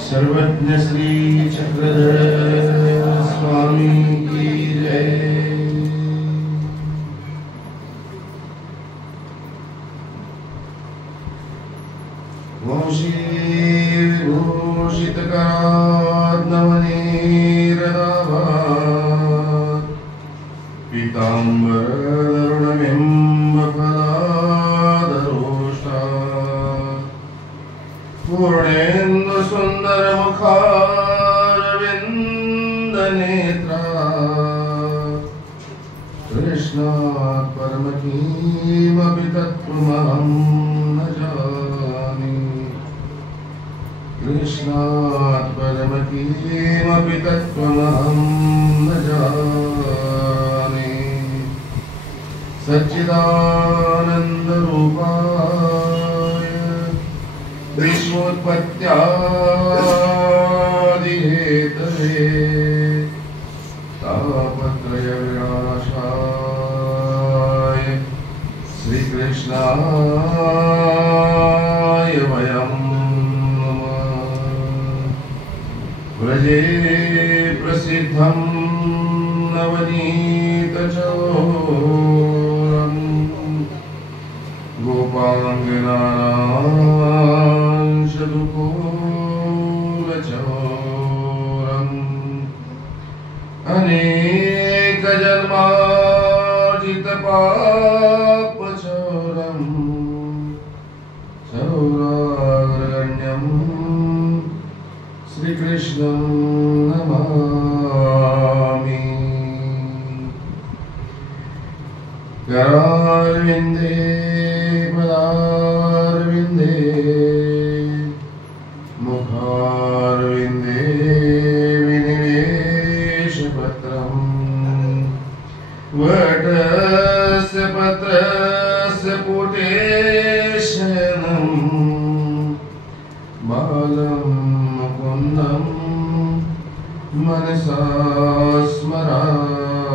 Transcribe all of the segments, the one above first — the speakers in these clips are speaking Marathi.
सर्वज्ञ श्री चक्रधर स्वामी की जय। वंशीविभूषितकरार्णवनीरदाभात् पीताम्बरधरुणबिम्बफलादरोष्टात् पूर्णेन्दुसुन्दरमुखारविन्दनेत्रात् कृष्णात् परमकीमपि तत्त्वमहं न जाने। कृष्णात् परमकीमपि तत्त्वमहं न जाने। सच्चिदानन्दरूपाय विश्वोत्पत्त्यादिहेतवे तापत्रयविनाशाय श्रीकृष्णाय वयं व्रजे प्रसिद्धं नवनीतचोरं गोपाङ्गनानां शतुकोलचोरम् अनेकजन्मार्जितपापचोरं चौराग्रगण्यं श्रीकृष्णं नमामि। करारविन्दे पदारविन्दे मुखारविन्दे विनिवेशपत्रम् वटस्य पत्रस्य पुटे शयनम् बालं मुकुन्दं मनसा स्मरामि।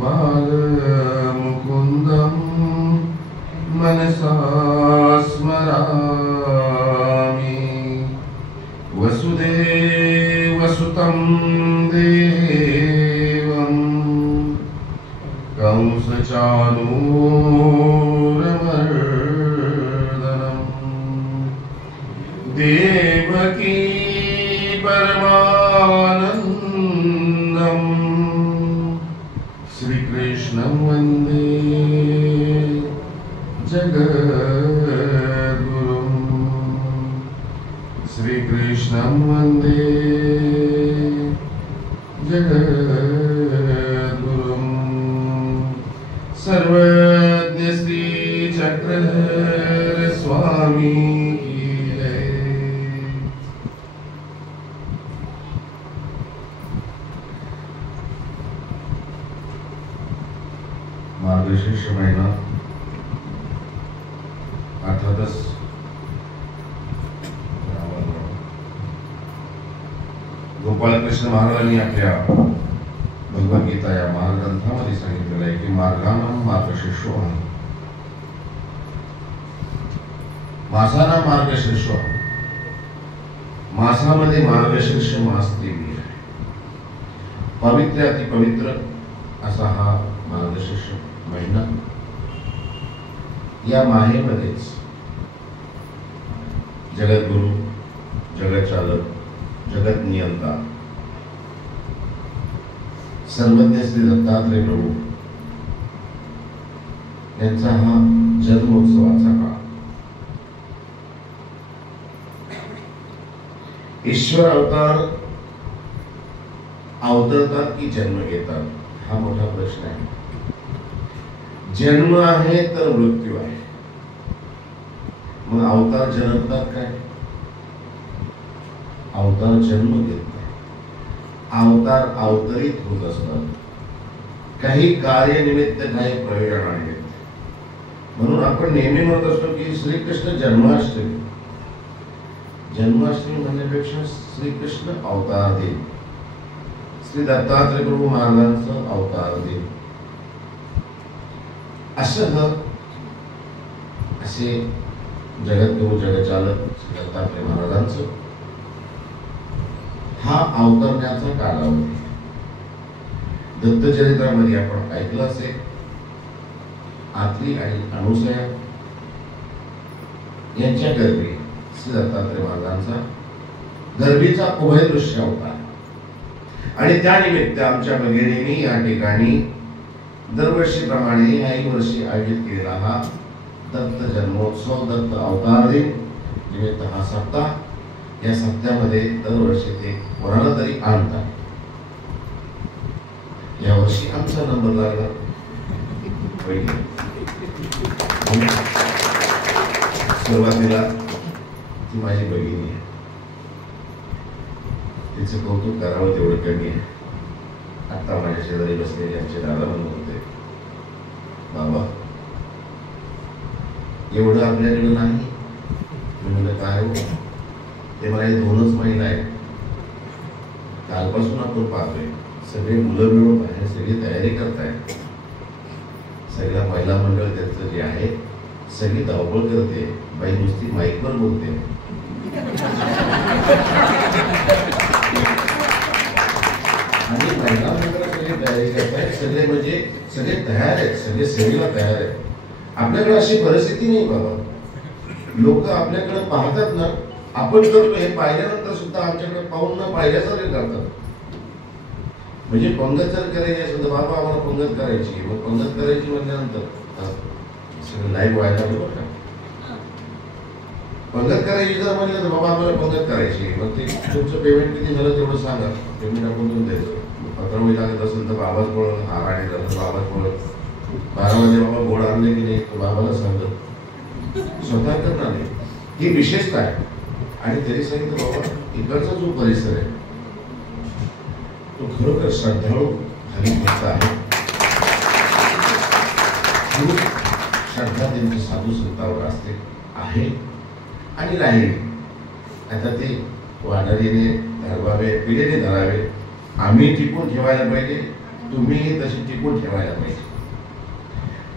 बालमुकुन्दं मनसा स्मरामि। वसुदेवसुतं देवं कंसचाणूरमर्दनं देवकी परमानन्दं श्रीकृष्णं वन्दे जगद्गुरुं। श्रीकृष्णं वन्दे जगद्गुरुं। सर्वज्ञ श्री चक्रधर स्वामी की जय। मार्गशीर्ष महिना अर्थातच गोपालकृष्ण महाराजांनी आपल्या भगवद्गीता या महाग्रंथामध्ये सांगितलेलं आहे की मार्गानां मार्गशीर्षो आहे। मासानां मार्गशीर्षो आहे। मासामध्ये मार्गशीर्ष मास देवी आहे। पवित्र अति पवित्र असा हा मार्गशीर्ष महिना। या माहेमध्येच जगद्गुरु, जगतचालक, जगत नियंता सर्वज्ञ श्री दत्तात्रय प्रभू यांचा हा जन्मोत्सवाचा काळ। ईश्वर अवतार अवतरतात की जन्म घेतात हा मोठा प्रश्न आहे। जन्म आहे तर मृत्यू आहे, मग अवतार जन्मतात काय? अवतार जन्म घेत नाही, अवतार अवतरित होत असतात, काही कार्यनिमित्त, काही प्रयोजनानिमित्त। म्हणून आपण नेहमी म्हणत असतो की श्रीकृष्ण जन्माष्टमी। जन्माष्टमी म्हणण्यापेक्षा श्रीकृष्ण अवतार दिन, श्री दत्तात्रय प्रभू महाराजांचा अवतार दिन असे जगद्गुरु जगचालक श्री दत्तात्रय महाराजांचं हा अवतरण्याचा कालावधी. दत्तचरित्रामध्ये आपण ऐकलं असेल, आत्री आणि अनुसया यांच्या गर्भी श्री दत्तात्रय महाराजांचा गर्भीचा उभय दृश्य होता. आणि त्यानिमित्त आमच्या भगिनींनी या ठिकाणी दरवर्षीप्रमाणे याही वर्षी आयोजित केलेला हा दत्त जन्मोत्सव, दत्त अवतार दिन निमित्त हा सप्ताह, या सप्त्यामध्ये दरवर्षी ते कोणाला तरी आणतात. या वर्षी आमचा नंबर लागला. सुरुवातीला ती माझी भगिनी आहे, तिचं कौतुक करावं तेवढं कमी आहे. आता माझ्या शेजारी बसलेले आमचे दादा म्हणून होते, बाबा एवढं आपल्याकडे नाही. मी म्हणलं काय हो, ते मला हे 2च महिना आहे. कालपासून आपण पाहतोय सगळे मुलं मिळून बाहेर सगळी तयारी करताय. सगळ्या महिला मंडळ त्यांचं जे आहे सगळी धावपळ करते, बाई नुसती माईकवर बोलते. आणि महिला मंडळ सगळी तयारी करताय, सगळे म्हणजे सगळे तयार आहेत, सगळे सेवेला तयार आहेत. आपल्याकडे अशी परिस्थिती नाही बाबा. लोक आपल्याकडे पाहतात ना, आपण करतो हे पाहिल्यानंतर सुद्धा आमच्याकडे पाहून न पाहिल्यासारखे करतात. म्हणजे पंगत जर करायची असेल तर बाबा आम्हाला पंगत करायची, मग पंगत करायची म्हटल्यानंतर सगळं लाईव्ह व्हायला बरोबर का. पंगत करायची जर म्हणलं तर बाबा आम्हाला पंगत करायची, मग ते तुमचं पेमेंट किती झालं तेवढं सांगा, पेमेंट आपण देऊन द्यायचं. पत्रावळी लागत असेल तर बाबाच बोलत, हाराणे झालं तर बाबाच बोलत, 12 वाजे बाबा गोड आणले की नाही तर बाबाला सांगत, स्वतः करणार नाही. ही विशेषता आहे. आणि तरी सांगितलं बाबा इकडचा जो परिसर आहे तो खरोखर श्रद्धाळू हरिभक्त आहे. श्रद्धा त्यांची साधू संतांवर असते, आहे आणि राहील. आता ते वाढारीने धरवावे, पिढीने धरावे. आम्ही टिकून ठेवायला पाहिजे, तुम्हीही तशी टिकून ठेवायला पाहिजे.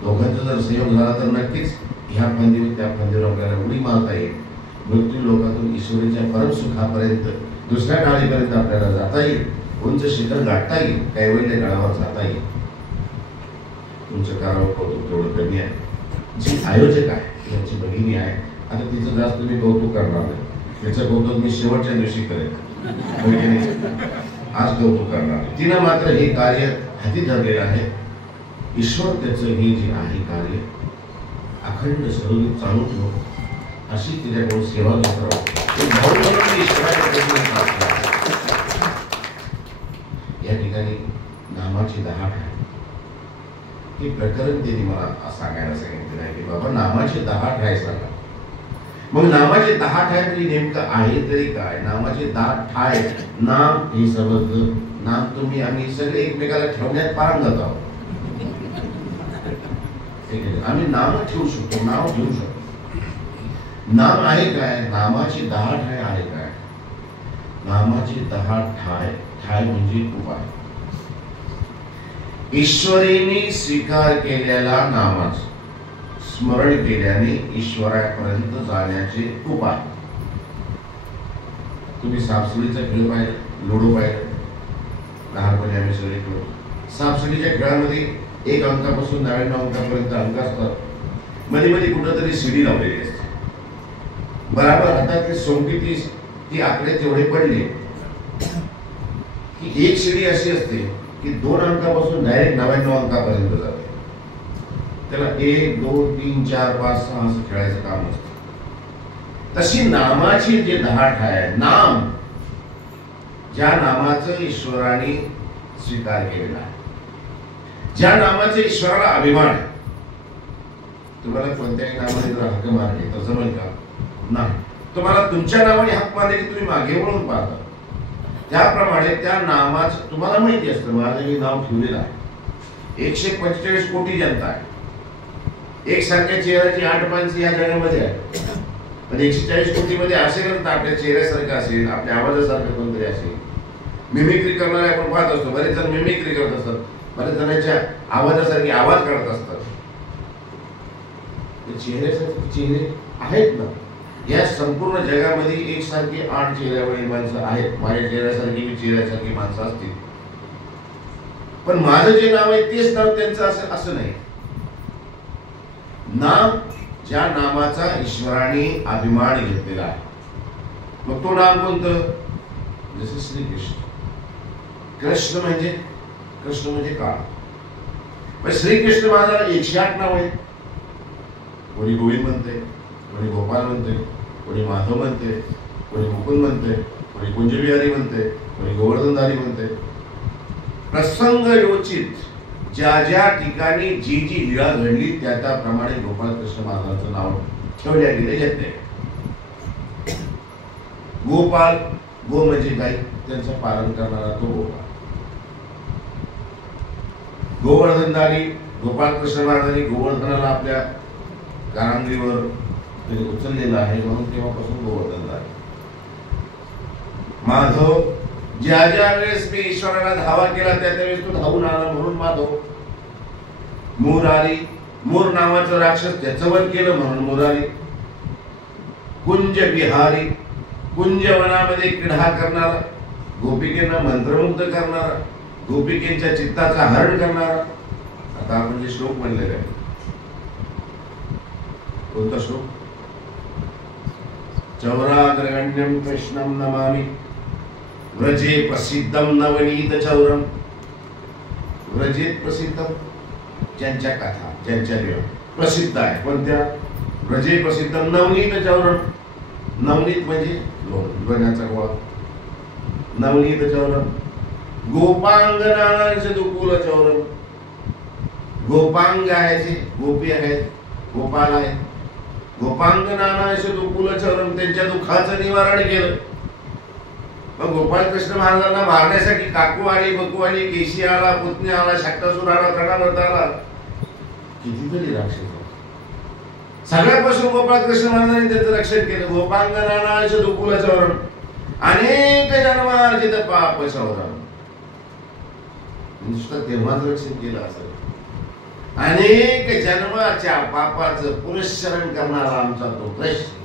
दोघांचा जर संयोग झाला तर नक्कीच ह्या फांदीवर त्या फांदीवर आपल्याला उडी मारता येईल. मृत्यू लोकातून ईश्वरीच्या परमसुखापर्यंत, दुसऱ्या काळीपर्यंत आपल्याला जाता येईल. उंच शिखर गाठता येईल, कैवल्य गडावर जाता येईल. तुमचं करावं कौतुक तेवढं कमी आहे. जी आयोजक आहे त्यांची भगिनी आहे, आता तिचं जास्त मी कौतुक करणार नाही. त्याचं कौतुक मी शेवटच्या दिवशी करेन, आज कौतुक करणार. तिनं मात्र हे कार्य हाती धरलेलं आहे. ईश्वर त्याचं हे जे आहे कार्य अखंड सरुदित चालू ठेवू, अशी तिच्याकडून सेवा करावं. या ठिकाणी नामाची दहाट आहे. हे प्रकरण त्यांनी मला सांगायला सांगितलेलं आहे की बाबा नामाची दहाट आहे सांगा. मग नामाची दहाट आहे म्हणजे नेमकं आहे तरी काय? नामाची दहाट आहे. नाम हे शब्द, नाम तुम्ही आम्ही सगळे एकमेकाला ठेवण्यात पारंगत आहोत. आम्ही नाम ठेवू शकतो, नाव ठेवू शकतो. नाम आहे काय? नामाची दहाट आहे काय? नामाची दहाट ठाय, ठाय म्हणजे उपाय. ईश्वरीने स्वीकार केलेला नामाच स्मरण केल्याने ईश्वरापर्यंत जाण्याचे उपाय. तुम्ही सापशिडीचा खेळ पाहिला, लुडो पाहिला, लहानपणी आम्ही सगळे खेळतो. सापशिडीच्या खेळामध्ये 1 अंकापासून 99 अंकापर्यंत अंक असतात. मध्ये मध्ये कुठंतरी शिडी लावलेली असते. बराबर हातातली सोंगटी ती आकडे तेवढे पडले की एक शिडी अशी असते की 2 अंकापासून डायरेक्ट 99 अंकापर्यंत जाते. त्याला 1, 2, 3, 4, 5, 6 असं खेळायचं काम असतं. तशी नामाची जी दहाट आहे, नाम ज्या नामाचं ईश्वराने स्वीकार केलेला आहे, ज्या नामाचा ईश्वराला अभिमान आहे. तुम्हाला कोणत्याही नावाने जर हक्क मारले तर जमेल का? नाही. तुम्हाला तुमच्या नावाने हक्क मारले की तुम्ही मागे वळून पाहता. त्याप्रमाणे त्या नामाचं तुम्हाला माहिती असतं माझं हे नाव ठेवलेलं आहे. 145 कोटी जनता आहे. एकसारख्या चेहऱ्याची 8 माणसं या जगामध्ये आहे. पण 140 कोटीमध्ये असेल तर आपल्या चेहऱ्यासारखं असेल, आपल्या आवाजासारखं कोणतरी असेल. मिमिक्री करणारे आपण पाहत असतो. बरेच जण मिमिक्री करत असतात, बरेच जणांच्या आवाजासारखे आवाज काढत असतात. चेहऱ्यासारखे चेहरे आहेत ना, या संपूर्ण जगामध्ये एकसारखी 8 चेहऱ्यावाली माणसं आहेत. माझ्या चेहऱ्यासारखी चेहऱ्यासारखी माणसं असतील, पण माझं जे नाव आहे तेच नाव त्यांचं असेल असं नाही. नाम ज्या नामाचा ईश्वराने अभिमान घेतलेला आहे, मग तो नाम कोणतं? जसं श्रीकृष्ण. कृष्ण म्हणजे काळ. श्रीकृष्ण महाराजाला 108 नाव आहेत. कोणी गोविंद म्हणते, कोणी गोपाल म्हणते, कोणी माधव म्हणते, कोणी मुकुंद म्हणते, कोणी कुंजबिहारी म्हणते, कोणी गोवर्धनधारी म्हणते. प्रसंग योचित ज्या ज्या ठिकाणी जी जी लीळा घडली त्याप्रमाणे गोपाळकृष्ण महाराजांचं नाव ठेवल्या गेले घेतले. गोपाल, गो म्हणजे गाई, त्यांचं पालन करणारा तो गोपाल. गोवर्धनधारी, गोपाळकृष्ण महाराजांनी गोवर्धनाला आपल्या गारांगीवर उचललेलं आहे म्हणून तेव्हापासून गोवर्धनधारी. माधव, ज्या ज्या वेळेस मी ईश्वराला धावा केला त्या त्यावेळेस तो धावून आला म्हणून माधव. मुरारी, मूर नावाचं राक्षस त्याचं वध केलं म्हणून मुरारी. कुंज बिहारी, कुंज वनामध्ये क्रीडा करणारा, गोपिकेंना मंत्रमुग्ध करणारा, गोपिकेंच्या चित्ताचा हरण करणारा. आता आपण जे श्लोक म्हणलेले आहे, कोणता श्लोक? चौराग्रगण्यं कृष्णं नमामि व्रजे प्रसिद्धं नवनीत चौरम. व्रजेत प्रसिद्ध, ज्यांच्या कथा ज्यांच्या लीळा प्रसिद्ध आहे. कोणत्या? व्रजे प्रसिद्धं नवनीत चौरम. नवनीत म्हणजे लोण्याचा गोळा. नवनीत चौरम. गोपांगनांचं दुकुल चौरम. गोपांग आहे, जे गोपी आहेत, गोपाल आहेत. गोपांगनांचं दुकुल चौरम, त्यांच्या दुःखाचं निवारण केलं. मग गोपाळकृष्ण महाराजांना मारण्यासाठी काकू आली, बकू आली, केशी आला, पुतणी आला, शाक्तासूर आला, तृणावर्त आला, कितीतरी राक्षस. सगळ्यापासून गोपाळकृष्ण महाराजांनी त्याचं रक्षण केलं. गोपांगनांचं दुकुल चौरम. अनेक जन्मार्जित पाप चौरम. नुसतं तेव्हाच रक्षण केलं असं. अनेक जन्माच्या पापाचं पुरस्करण करणारा आमचा तो कृष्ण.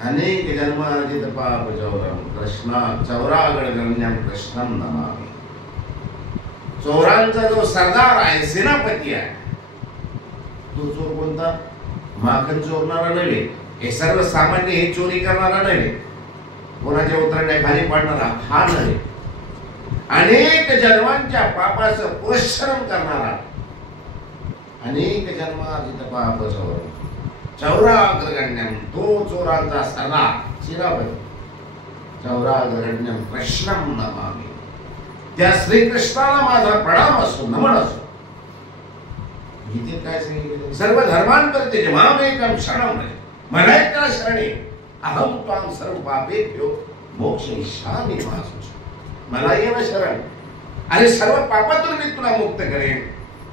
अनेक जन्मार्जित पाप चौरम कृष्णा चौरागडगण्यं कृष्णं नमामि. चोरांचा जो सरदार आहे, सेनापती आहे, तो चोर कोणता? माखन चोरणारा नव्हे, हे सर्वसामान्य हे चोरी करणारा नव्हे, कोणाच्या उतरण्या खाली पाडणारा हा नव्हे. अनेक जन्मांच्या पापाचं पुरस्करण करणारा, अनेक जन्मार्जित पाप चौरम चौराग्रगण्यं, तो चोरांचा सरदार सेनापती. चौराग्रगण्यं कृष्णं नमामि. त्या श्रीकृष्णाला माझा प्रणाम असो, नमन असो. गीतेत काय सांगितलं? सर्व धर्मांतर्गत मामेकं शरणं व्रज. मला एकटा शरणे, अहं त्वां सर्व पापेभ्यो मोक्षयिष्यामि मा शुचि. मला ये ना शरण, आणि सर्व पापातून मी तुला मुक्त करेन.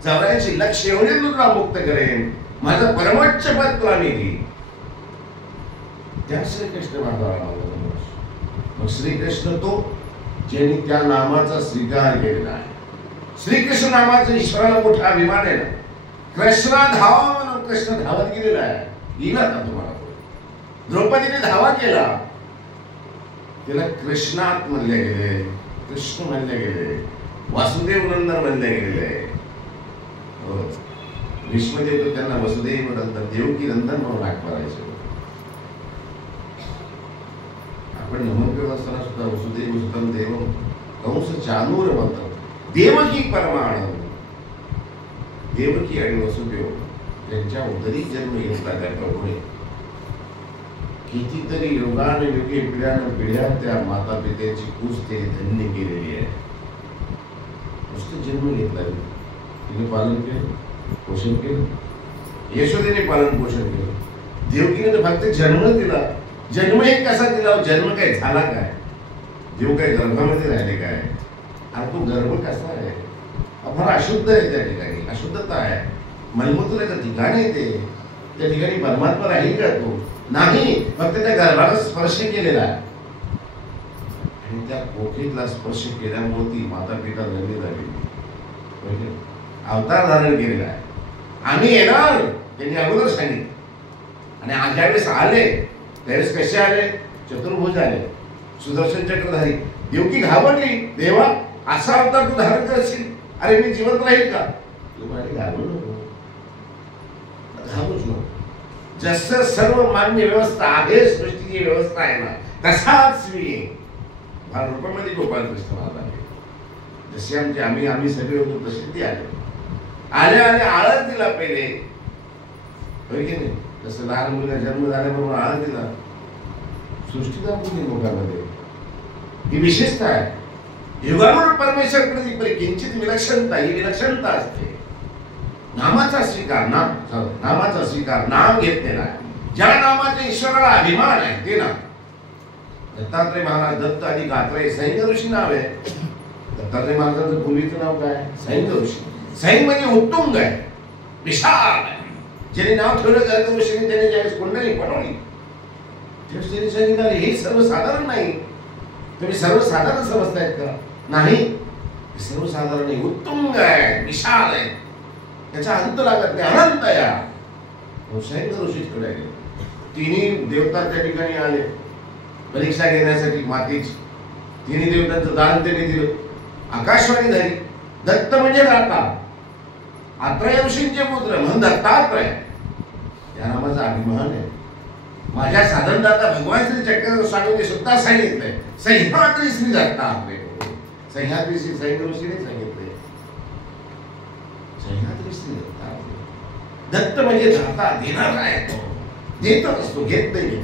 जवळची लक्ष येऊन तुला मुक्त करेन. माझं परमोच्च पद तुला मी देईन. त्या श्रीकृष्ण महाराजाला. मग श्रीकृष्ण तो ज्यांनी त्या नामाचा स्वीकार केलेला आहे. श्रीकृष्ण नामाचा ईश्वराला मोठा अभिमान आहे ना. कृष्णा धावा म्हणून कृष्ण धावत गेलेला आहे. गेला का तुम्हाला? द्रौपदीने धावा केला, त्याला कृष्णात म्हणले गेले, कृष्ण म्हणले गेले, वासुदेव नंदन म्हणले गेलेले. भीष्मदेव त्यांना वसुदेव नंदन, देवकी नंदन म्हणून हाक मारायचे. आपण नमन करत असताना सुद्धा वसुदेव सुतम देवम कंस चानूर म्हणतात. देवकी परमानंद. देवकी आणि वसुदेव त्यांच्या उदरी जन्म घेतला त्या प्रभूने. कितीतरी योगानुयोगी पिढ्या त्या माता पित्याची कूच ते धन्य केलेली आहे. नुसतं जन्म घेतला, तिने पालन केलं, पोषण केलं. यशोदेने पालन पोषण केलं. देवकीने तर फक्त जन्म दिला. जन्मही कसा दिला? जन्म काय झाला काय? देव काय गर्भामध्ये राहिले काय? आणि तो गर्भ कसा आहे? फार अशुद्ध आहे. त्या ठिकाणी अशुद्धता आहे, मलमूत्राच्या ठिकाणी येते. त्या ठिकाणी परमात्मा राहील का? तो नाही. फक्त त्या गर्भाला स्पर्श केलेला आहे, आणि त्या कोठीतला स्पर्श केल्यामुळे ती माता पिता धन्य झाली, अवतार धारण केलेला आहे. आम्ही येणार त्यांनी अगोदर सांगितलं. आणि ज्यावेळेस आले त्यावेळेस कसे आले? चतुर्भुज आले, सुदर्शन चक्रधारी. देवकी घाबरली, देवा असा अवतार तू धारण करशील, अरे मी जिवंत राहील का? तू म्हणाली घाबरू नको, घाबरूच नको. जसं सर्व मान्य व्यवस्था आहे, सृष्टीची व्यवस्था आहे ना, तसाच मी रूपामध्ये गोपाळ कृष्ण महाराज आले. जसे आम्ही सगळे होतो तसे ते आले आळत दिला पहिले, होय की नाही? जसं लहान मुलीला जन्म झाल्याबरोबर आळत दिला, सृष्टी दाखवली लोकांमध्ये. ही विशेषता आहे. युगानुरूप परमेश्वरकडे किंचित विलक्षणता, ही विलक्षणता असते. नामाचा स्वीकार, नाम घेतलेला, ज्या नामाच्या ईश्वराला अभिमान आहे ते नाम. दत्तात्रय महाराज, दत्त आणि गात्रे सैन्य ऋषी नाव आहे. दत्तात्रय महाराजांचं पूर्वीचं नाव काय? सैन्य ऋषी. सैन्य म्हणजे उत्तुंग आहे, विशाल आहे. ज्याने नाव ठेवलं गर्ग ऋषीने, त्याने ज्यावेळेस कुंडली बनवली त्यावेळेस त्यांनी सांगितलं हे सर्वसाधारण नाही. तुम्ही सर्वसाधारण समजतायत का? नाही, सर्वसाधारण नाही, उत्तुंग आहे, विशाल आहे, त्याचा अंत लागत नाही, अनंत आहे. सैन्य ऋषीकडे गेले. तिन्ही देवता त्या ठिकाणी आले परीक्षा घेण्यासाठी मातेची. तिन्ही देवतांचं दान त्यांनी दिलं. आकाशवाणी झाली. दत्त म्हणजे दाता, आत्रेय ऋषींचे पुत्र म्हणून दत्तात्रय या नामाचा अभिमान आहे. माझ्या साधनदाता भगवान श्री चक्रवर्ती स्वामींनी सुद्धा सांगितलंय, सह्याद्री श्री दत्तात्रय. सह्याद्री श्री सैन्य ऋषीने सांगितलंय, सह्याद्री श्री दत्तात्रय. दत्त म्हणजे दाता, देणारा आहे. तो देत असतो, घेत नाही.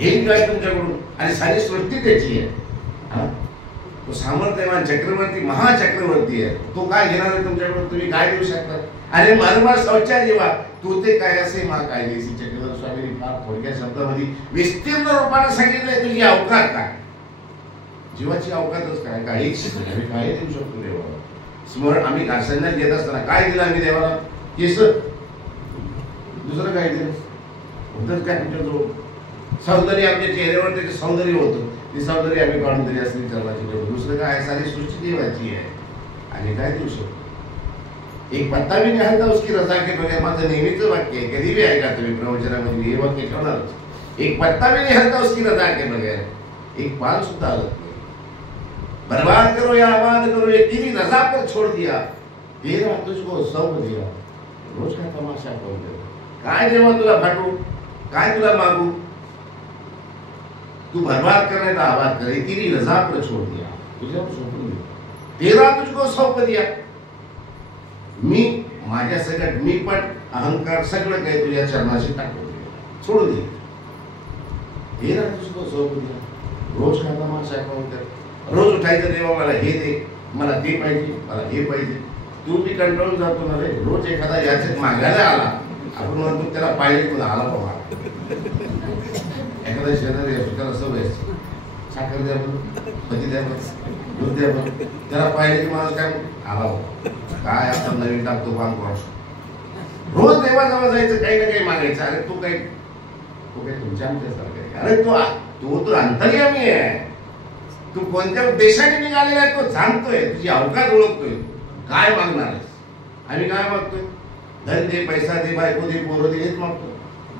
एक काय तुमच्याकडून, आणि सारी सृष्टी त्याची आहे. तो सामर्थ्यवान चक्रवर्ती, महाचक्रवर्ती आहे. तो काय घेणार आहे तुमच्याकडून? तुम्ही काय देऊ शकता? अरे मरमर शौचा जेव्हा तू ते काय असे मा काय देसी. चक्रवर्ती स्वामींनी फार थोडक्या शब्दामध्ये विस्तीर्ण रूपाने सांगितलंय तुझी अवकात काय, जीवाची अवकातच काय. काही आम्ही काय देऊ शकतो देवाला? स्मरण आम्ही संन्यास घेत असताना काय दिलं आम्ही देवाला? केस, दुसरं काय दिलं होतच काय? तुमच्याजवळ सौंदर्य, आमच्या चेहऱ्यावर त्याचे सौंदर्य होतं, ते सौंदर्य आम्ही काढून तरी असली चरणाची ठेवतो. दुसरं काय? सारी सृष्टी देवाची आहे. आणि काय देऊ शकतो? एक पत्ता भी नाही हलता उसकी रजा के बगैर. माझं नेहमीचं वाक्य आहे, कधी बी ऐका तुम्ही प्रवचनामध्ये हे वाक्य ठेवणारच. एक पत्ता भी नाही हलता उसकी रजा के बगैर, एक पाल सुद्धा हलत नाही. बर्बाद करो या आबाद करो, ये तेरी रजा पर छोड़ दिया, तेरा तुझको सौंप दिया. रोज काय तमाशा पाहून देतो. काय देवा तुला फाटू, काय तुला मागू? तू बर्बाद करने का आबाद करे, तेरी रजा पर छोड़ दिया, तुझ्यावर सोडून दिलं. तेरा तुझको सौंप दिया. मी माझ्या सगळ्यात मी पण अहंकार सगळं काही तुझ्या चरणाशी टाकून दिलं, सोडून दिलं. तेरा तुझको सौंप दिया. रोज काय तमाशा पाहून देतो. रोज उठायचं, देवा मला हे दे, मला ते पाहिजे, मला हे पाहिजे. तू बी कंटाळून जातो ना रे. रोज एखादा याच्यात मागायला आला, आपण म्हणतो त्याला पाहिजे, तुला आला बाबा. एखादा शेजारी असतो, त्याला सवय असते, साखर द्या बरं, भजी द्या बरं, दूध द्या बरं. त्याला पाहिजे की माणूस काय आला बाबा, काय आता नवीन टाकतो पान क्रॉस. रोज देवाजवळ जायचं, काही ना काही मागायचं. अरे तू काही तुमच्या आमच्यासारखं आहे. अरे तू तर अंतर्यामी आहे. तू कोणत्या उद्देशाने निघालेला आहे तो जाणतोय, तुझी अवकाश ओळखतोय. काय मागणार आहेस? आम्ही काय मागतोय? धन दे, पैसा दे, बायको दे, पोरं दे, हेच मागतो.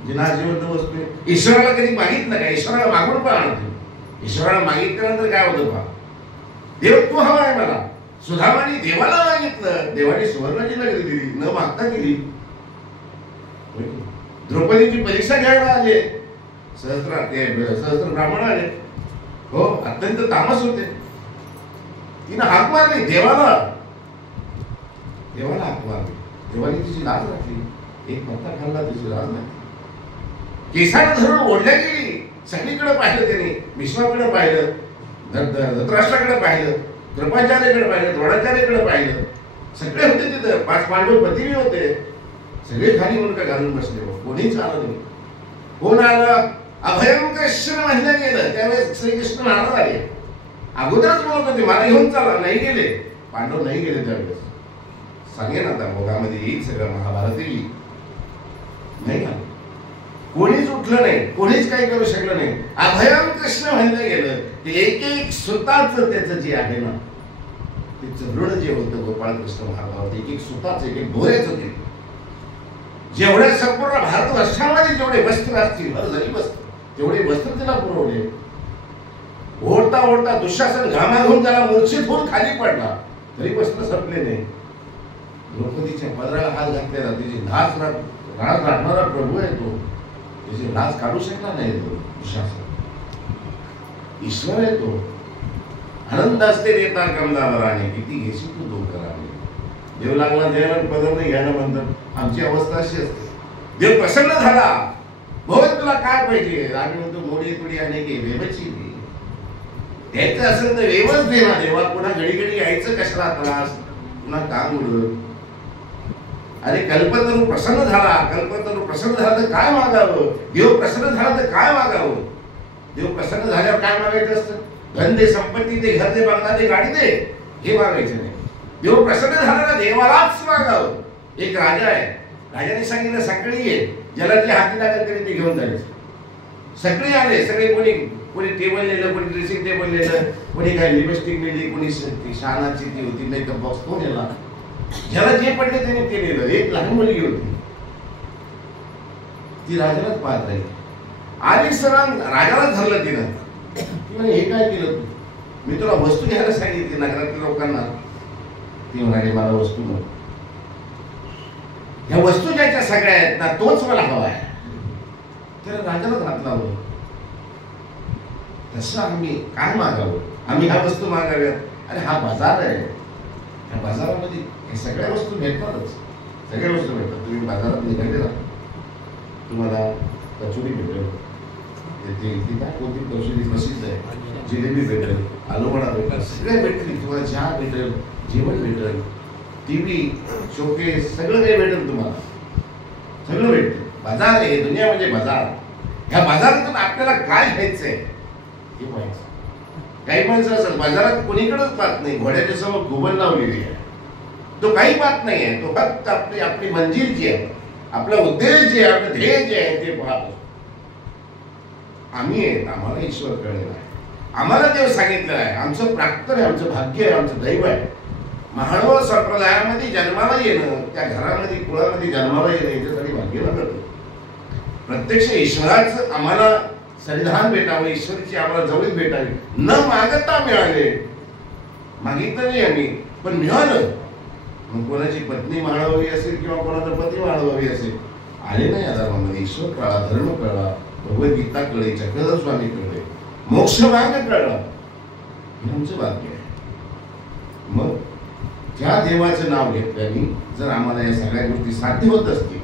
जिनाजीवंत वस्तू आहे. ईश्वराला कधी मागितलं का? ईश्वराला मागून पण आणतो. ईश्वराला मागितल्यानंतर काय होतं पहा, देव तू हवा आहे मला. सुधामाने देवाला मागितलं, देवाने सुवर्णाची नगरी दिली, न मागता दिली. द्रौपदीची परीक्षा घ्यायला आले, सहस्त्र ब्राह्मण आले. हो, अत्यंत तामस होते. तिनं हाक मारली देवाला हाक मारली. देवाने तिची लाज राखली. एक पत्ता खाल्ला, तिची लाज नाही. केसाला धरून ओढल्या गेली. सगळीकडे पाहिलं त्याने. विश्वाकडे पाहिलं, धृतराष्ट्राकडे पाहिलं, कृपाचार्याकडे पाहिलं, द्रोणाचार्याकडे पाहिलं. सगळे होते तिथं. 5 पांडव पतिवी होते. सगळे खाली मुलगा घालून बसले. कोणीच आलं नाही. कोण आलं? अभयं कृष्ण म्हणलं गेलं. त्यावेळेस श्रीकृष्ण महाराज आले. अगोदरच बोलत होते मला घेऊन चला. नाही गेले पांडव, नाही गेले त्यावेळेस. सांगेन आता भोगामध्ये येईल सगळं, महाभारत येईल. नाही आलं. कोणीच उठलं नाही, कोणीच काही करू शकलं नाही. अभयं कृष्ण म्हणलं गेलं. ते एक एक सुताच त्याचं जे आहे ना, त्याचं ऋण जे होतं गोपाळ कृष्ण महाराजावर, एक एक सुताच, एक एक बोरेच होते. जेवढ्या संपूर्ण भारतवर्षामध्ये जेवढे वस्त्र असतील, जरी वस्त्र तेवढे वस्त्र तिला पुरवले. ओढता ओढता दुःशासन घामाघूम त्याला मूर्छित होऊन खाली पडला, तरी वस्त्र संपले नाही. द्रौपदीच्या पदराला हात घातलेला, तिची लाज राखणारा प्रभू आहे तो, तिची लाज काढू शकला नाही तो दुःशासन. ईश्वर आहे तो. आनंद असते देता कमदावराने, किती घेशी तू तो करावे. देव लागला देवाला पदर नाही घ्यायला म्हणतात. आमची अवस्था अशी असते. देव प्रसन्न झाला, बहुत तुला काय पाहिजे. आम्ही म्हणतो मोडी तुडी आणि वेवची द्यायचं असेल तर वेवच दे ना देवा. पुन्हा घडी घडी यायचं कशाला त्रास, पुन्हा काम उडत. अरे कल्पतरू प्रसन्न झाला, कल्पतरू प्रसन्न झाला तर काय मागावं. देव प्रसन्न झाला तर काय मागावं. देव प्रसन्न झाल्यावर काय मागायचं असतं. धन दे, संपत्ती दे, घर दे, बंगला दे, गाडी दे, हे मागायचं नाही. देव प्रसन्न झाला ना देवालाच मागावं. एक राजा आहे, राजाने सांगितलं सगळी ये, ज्याला जे हाती लागेल तरी ते घेऊन जायचं. सगळे आले, सगळे कोणी कोणी टेबल नेलं, कोणी ड्रेसिंग टेबल नेलं, कोणी काय लिपस्टिक नेली, कोणी शानाची ती होती मेकअप बॉक्स तो नेला. ज्याला जे पडले त्याने ते नेलं. एक लहान मुलगी होती, ती राजालाच पाहत राहिली. आली सरळ राजालाच धरलं तिनं. ती म्हणे हे काय केलं तू. मी तुला वस्तू घ्यायला सांगितली नगरातल्या लोकांना. ती म्हणाली मला वस्तू नको. ह्या वस्तू ज्याच्या सगळ्या आहेत ना तोच मला हवा आहे. त्याला राजालाच हात लावलं. तसं आम्ही काय मागावं. आम्ही ह्या वस्तू मागाव्यात. अरे हा बाजार आहे, ह्या बाजारामध्ये हे सगळ्या वस्तू भेटतातच. सगळ्या वस्तू भेटतात. तुम्ही बाजारात निघाले ना, तुम्हाला कचोरी भेटेल, ती काय कोणती कचोरी प्रसिद्ध आहे, जिलेबी भेटेल, आलूवडा भेटेल, सगळे भेटतील. तुम्हाला चहा भेटेल, जेवण भेटेल, टीव्ही, शोकेस, सगळं काही भेटेल तुम्हाला. सगळं भेटतं. बाजार आहे, दुनिया म्हणजे बाजार. ह्या बाजारातून आपल्याला काय घ्यायचंय हे माहिती. काही माणसं असतात बाजारात कोणीकडेच पाहत नाही. घोड्याच्या समोर गुबल लावलेली आहे, तो काही पाहत नाही आहे. तो फक्त आपली आपली मंजिल जी आहे, आपला उद्देश जे आहे, आपलं ध्येय जे आहे ते पाहतो. आम्ही आहेत, आम्हाला ईश्वर कळलेला आहे, आम्हाला देव सांगितलं आहे. आमचं प्राप्त आहे, आमचं भाग्य आहे, आमचं दैव आहे. महानव संप्रदायामध्ये जन्माला येणं, त्या घरामध्ये कुळामध्ये जन्माला येणं याच्यासाठी भाग्य लागतं. प्रत्यक्ष ईश्वराचं आम्हाला संधान भेटावं, ईश्वराची आम्हाला जवळीक भेटावी. न मागता मिळाले, मागितलं नाही आम्ही पण मिळालं. मग कोणाची पत्नी माळावी असेल किंवा कोणाचा पती माळावी असेल, आले नाही धर्मामध्ये. ईश्वर कळा, धर्म कळा, भगवद्गीता कळे, चक्रधर स्वामी कळले, मोक्ष मार्ग कळला, हे आमचं भाग्य आहे. मग ज्या देवाचं नाव घेतल्याने जर आम्हाला या सगळ्या गोष्टी साध्य होत असतील,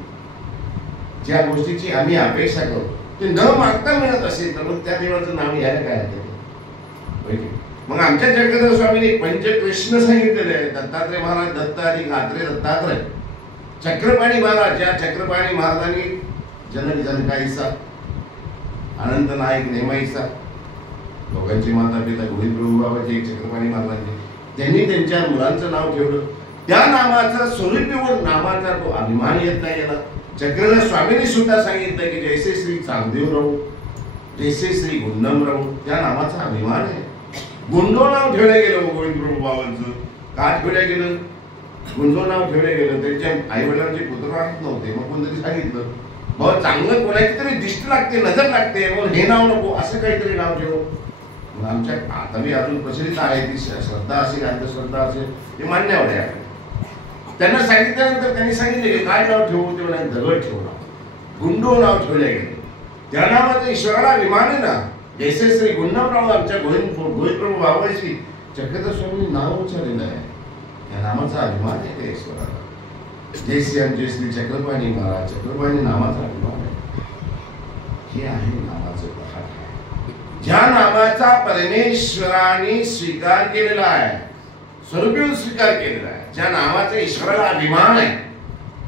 ज्या गोष्टीची आम्ही अपेक्षा करतो ते न मागता मिळत असेल, तर मग त्या देवाचं नाव घ्यायला काय हरकत. मग आमच्या चक्रधर स्वामीने पंचकृष्ण सांगितलेले आहे. दत्तात्रय महाराज दत्त आणि गात्रे दत्तात्रय. चक्रपाणी महाराज, ज्या चक्रपाणी महाराजांनी जनक जनकाईसा, अनंत नायक नेमाईसा, दोघांची माता पिता गोविंद प्रभू बाबाजी, चक्रपाणी महाराजांनी, त्यांनी त्यांच्या मुलांचं नाव ठेवलं. त्या नामाचा स्वरूपीवर नामाचा तो अभिमान येत नाही याला. चक्रधर स्वामींनी सुद्धा सांगितलं की जैसे श्री चांगदेव राहू, जैसे श्री गुंडम राहू, त्या नामाचा अभिमान आहे. गुंडो नाव ठेवलं गेलं गोविंद प्रभू बाबांचं. का ठेवलं गेलं? गुंडो नाव ठेवलं गेलं. त्यांच्या आई वडिलांचे पुत्र राहत नव्हते. मग कोणतरी सांगितलं बाबा चांगलं कोणाची तरी दिष्ट लागते, नजर लागते, मग हे नाव नको, असं काहीतरी नाव ठेव. मग आमच्या आता मी अजून प्रचलित आहे ती श्रद्धा असेल, अंधश्रद्धा असेल, ते मान्यवर आहे. त्यांना सांगितल्यानंतर त्यांनी सांगितले की काय नाव ठेवू. ते म्हणाले दगड ठेवला. गुंडो नाव ठेवले गेले. त्या नावाचं ईश्वराला अभिमान आहे ना. जैसे श्री गुंडमराव आमच्या गोविंद प्रभू बाबाजी चक्रधर स्वामी नाव उच्चारलेलं आहे. त्या नामाचा अभिमान आहे त्या ईश्वराला. जैसे आमचे श्री चक्रपाणी महाराज, चक्रपाणी नामाचा अभिमान आहे. हे आहे नामाचं पहाट. ज्या नामाचा परमेश्वराने स्वीकार केलेला आहे, स्वरूपी स्वीकार केलेला आहे, ज्या नावाचा ईश्वराला अभिमान आहे,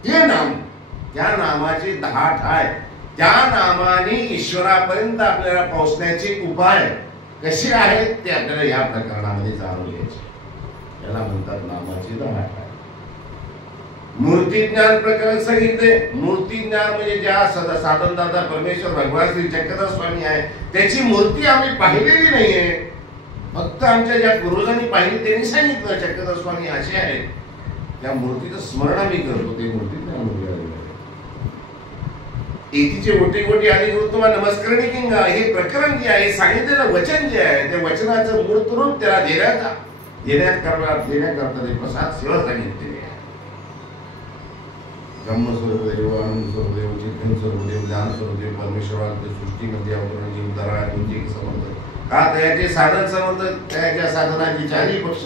ते नाम, त्या नामाचे 10 ठाय, त्या नामाने ईश्वरापर्यंत आपल्याला पोहोचण्याचे उपाय कसे आहेत ते आपल्याला या प्रकरणामध्ये जाणून घ्यायचे. याला म्हणतात नामाचे 10 ठाय. मूर्ती ज्ञान प्रकरण सांगितले. मूर्ती ज्ञान म्हणजे ज्या साधनदाता परमेश्वर भगवान श्री चक्रधर स्वामी आहे, त्याची मूर्ती आम्ही पाहिलेली नाहीये. फक्त आमच्या ज्या पूर्वजांनी पाहिली त्यांनी सांगितलं चक्रधर स्वामी असे आहेत. त्या मूर्तीचं स्मरण आम्ही करतो. ते मूर्ती ज्ञान. एकीचे गोटे गोटे आधी गुरु तुम्हाला नमस्कारणी किंगा हे प्रकरण जे आहे सांगितलेलं वचन जे आहे त्या वचनाचं मूर्त रूप त्याला देण्याकरता ते प्रसाद सेवा सांगितलेली आहे. ब्रह्म स्वरूप देव, आनंद स्वरूप देव, चेतन स्वरूप देव, ज्ञान स्वरूप देव, परमेश्वराच्या सृष्टीमध्ये अवतरण जीव दरा तुमचे समर्थ का त्याचे साधन समर्थ त्याच्या साधनाचे चारही पक्ष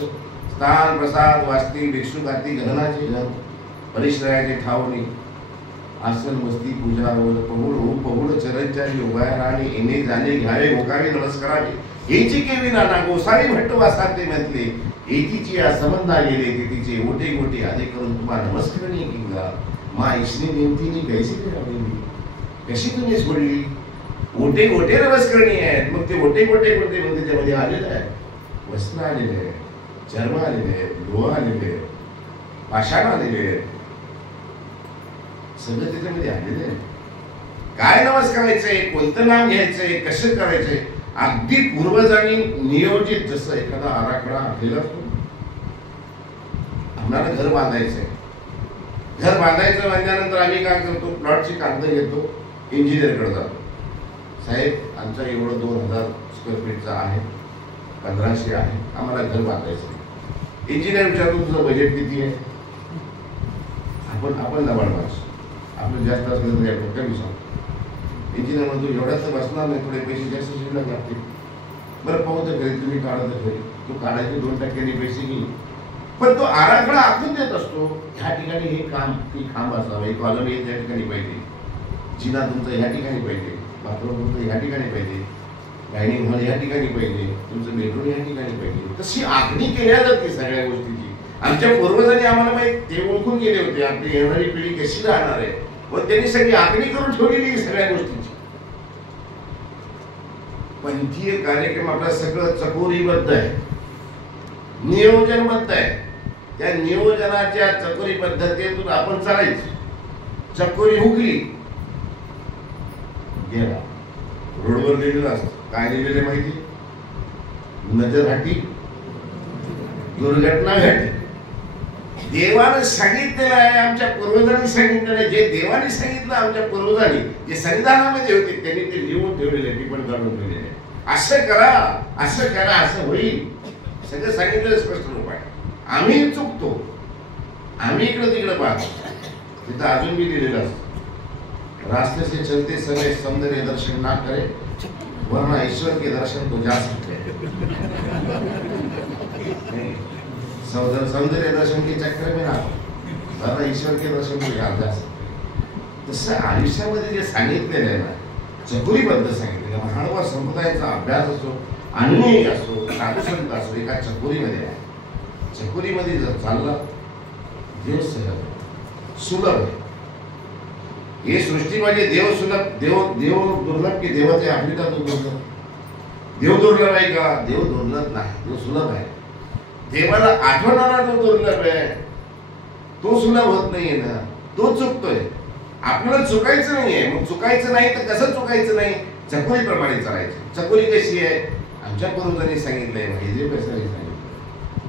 स्थान प्रसाद वास्ती भिक्षुक आती गहनाचे घर परिश्रयाचे ठावणी आसन वस्ती पूजा पहुड चरणचारी उभ्या राहणे येणे जाणे घ्यावे होकावे नमस्कारावे हेची केवी नाना गोसावी भट्ट वासाते म्हटले एकीची या संबंधा गेले तिचे ओटे गोटे आधी करून तुम्हाला नमस्कारणी किंवा मा ईशनी नेमतीनी कैसी कशी तुम्ही सोडली ओटे गोटे नमस्कारणी आहेत. मग ते ओटे गोटे गोटे म्हणजे त्यामध्ये आलेलं आहे वस्त्र आलेले आहे, चर्म आलेले आहे, लोह आलेले आहे, पाषाण आलेले आहे, सगळं त्याच्यामध्ये आलेलं आहे. काय नमस्कारायचंय, कोणतं नाम घ्यायचंय, कसं करायचंय अगदी पूर्वजांनी नियोजित जसं एखादा आराखडा आखलेला असतो. आम्हाला घर बांधायचंय, घर बांधायचं म्हणल्यानंतर आम्ही काय करतो प्लॉटची कागद घेतो इंजिनियरकडे जातो. साहेब आमचा एवढं 2000 स्क्वेअर फीटचा आहे 1500 आहे आम्हाला घर बांधायचं. इंजिनियर विचारतो तुझं बजेट किती आहे. आपण दबाड माणूस आपलं जास्त असलं तर कमी सांगतो. इंजिनियर म्हणतो एवढ्याच बसणार नाही थोडे पैसे जास्त शिल्लक लागतील. बरं पाहू तर घरी तुम्ही काढत घरी तो काढायचे 2% पैसे घेईल पण तो आराखडा आखून देत असतो. ह्या ठिकाणी हे काम ही खांब असावं एक कॉलम हे त्या ठिकाणी पाहिजे, जिना तुमचं ह्या ठिकाणी पाहिजे, बाथरूम तुमचं ह्या ठिकाणी पाहिजे, डायनिंग हॉल ह्या ठिकाणी पाहिजे, तुमचं बेडरूम ह्या ठिकाणी पाहिजे. तशी आखणी केल्या जाते सगळ्या गोष्टीची. आमच्या पूर्वजांनी आम्हाला माहिती ते ओळखून गेले होते आपली येणारी पिढी कशी राहणार आहे व त्यांनी सगळी आखणी करून ठेवलेली सगळ्या गोष्टीची. पंथीय कार्यक्रम आपला सगळं चकोरीबद्ध आहे, नियोजनबद्ध आहे. त्या नियोजनाच्या चकोरी पद्धतीतून आपण चालायचं. चकोरी हुकली गेला रोडवर लिहिलेलं असतं काय लिहिलेलं माहिती, नजर हटी दुर्घटना घडली. देवानं सांगितलेलं आहे, आमच्या पूर्वजांनी सांगितलेलं आहे. जे देवाने सांगितलं आमच्या पूर्वजांनी जे संविधानामध्ये होते त्यांनी ते लिहून ठेवलेले टिपण काढून ठेवलेले. असं करा असं करा असं होईल सगळं सांगितलेलं स्पष्ट रूप आहे. आम्ही चुकतो, आम्ही इकडं तिकडं पाहतो. तिथं अजून बी लिहिलेलं असतं रास्ते से चलते समय सौंदर्य दर्शन ना करे वरना ईश्वर के दर्शन को जा सकते हैं. सौंदर्य दर्शन के चक्कर में ना वरना ईश्वर के दर्शन को जा सकते. तसं आयुष्यामध्ये जे सांगितलेलं आहे ना चकोरीबद्ध सांगितलेलं महानुभाव संप्रदायाचा अभ्यास असो अन्य असो साधुसंत असो एका चकोरीमध्ये आहे. चकोरीमध्ये जर चालला देव सहज सुलभ आहे. हे सृष्टीमध्ये देव सुलभ देव दुर्लभ की देवाचे आपली तो दुर्लभ. देव दुर्लभ आहे का, देव दुर्लभ नाही, देव सुलभ आहे. देवाला आठवणारा जो दुर्लभ आहे तो सुलभ होत नाहीये ना, तो चुकतोय. आपल्याला चुकायचं नाहीये. मग चुकायचं नाही तर कसं चुकायचं नाही, चकोरीप्रमाणे चालायचं. चकोरी कशी आहे आमच्या पूर्वजांनी सांगितलंय, हे कसं सांगितलं.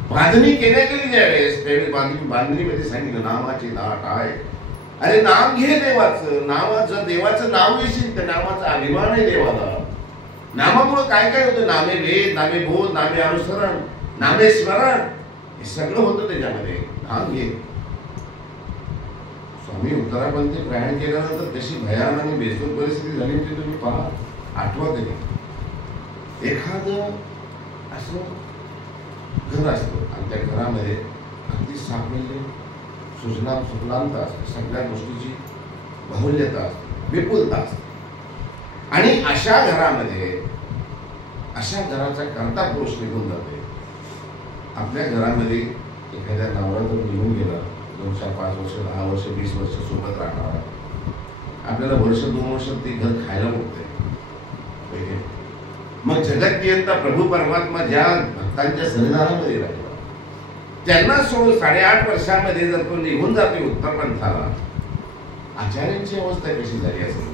बांधणी केल्या गेली ज्यावेळेस त्यावेळी बांधणीमध्ये सांगितलं नामाची दाट आहे. अरे नाम घे देवाचं, नावाचं देवाचं नाव घेशील तर नामाचा अभिमान आहे देवाला. नामामुळे काय काय होतं, नामे वेद, नामे बोध, नामे अनुसरण, नामे स्मरण हे सगळं होतं त्याच्यामध्ये. नाम घे. स्वामी उत्तरापंथी प्रयाण केल्यानंतर कशी भयान आणि बेसूर परिस्थिती झाली होती तुम्ही पहा. आठवा तरी एखादं असं घर असतं आणि त्या घरामध्ये अगदी सापडले सुजलाम सुफलांत असते, सगळ्या गोष्टीची बाहुल्यता असते, विपुलता असते. आणि अशा घरामध्ये अशा घराचा करता पुरुष निघून जाते. आपल्या घरामध्ये एखाद्या नवरा जर निघून गेला 2, 4, 5 वर्ष 10 वर्ष 20 वर्ष सोबत राहणार आपल्याला वर्ष 2 वर्ष ते घर खायला उठते. मग जगत नियंता प्रभू परमात्मा ज्या भक्तांच्या संविधानामध्ये राहिला त्यांना सोडून 8.5 वर्षामध्ये जर तो निघून जाते उत्तर पंथाला, आचार्यांची अवस्था कशी झाली असेल.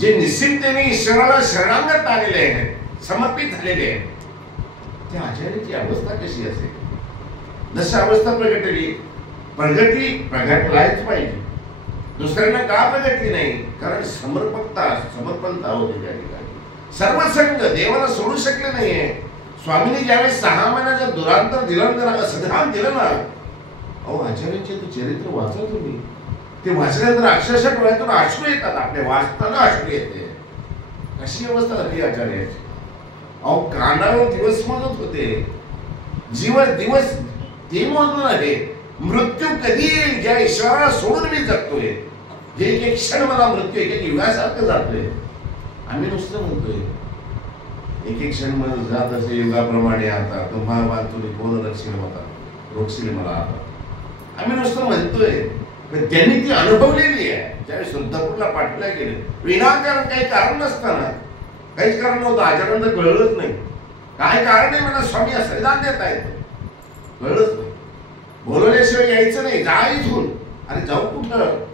जे निश्चिंतेने ईश्वराला शरणागत आलेले आहेत, समर्पित झालेले आहेत, त्या आचार्याची अवस्था कशी असेल. जशी अवस्था प्रगटलायच पाहिजे. दुसऱ्यांना का प्रगटली नाही? कारण समर्पणता होती त्या ठिकाणी. सर्व संघ देवाला सोडू शकले नाहीये. स्वामींनी ज्यावेळेस 6 महिन्याचं दुरांतर दिलं ना, संधान दिलं ना, अहो आचार्यांचे ते चरित्र वाचा तुम्ही. ते वाचल्यानंतर अक्षरशः डोळ्यातून अश्रू येतात. आपल्या वाचताना अश्रू येते. कशी अवस्था झाली आचार्याची. अहो कानावर दिवस मोजत होते. दिवस ते मोजून आहे. मृत्यू कधी येईल ज्या ईश्वराला सोडून मी जगतोय, जे एक एक क्षण मला मृत्यू एक युगासारखं जातोय. आम्ही नुसतं म्हणतोय एक एक क्षण मला जात असे युगाप्रमाणे. आता तुम्हाला तुम्ही कोण रोखशील मला आता. आम्ही नुसतं म्हणतोय, पण त्यांनी ती अनुभवलेली आहे. ज्यावेळेस सुद्धापूरला पाठवल्या गेले विनाकारण काही कारण नसताना, काहीच कारण नव्हतं. आचार्यांना कळलंच नाही काय कारण आहे. मला स्वामी संविधान देत आहेत, कळलंच नाही. बोलवल्याशिवाय यायचं नाही, जा इथून. अरे जाऊ कुठं?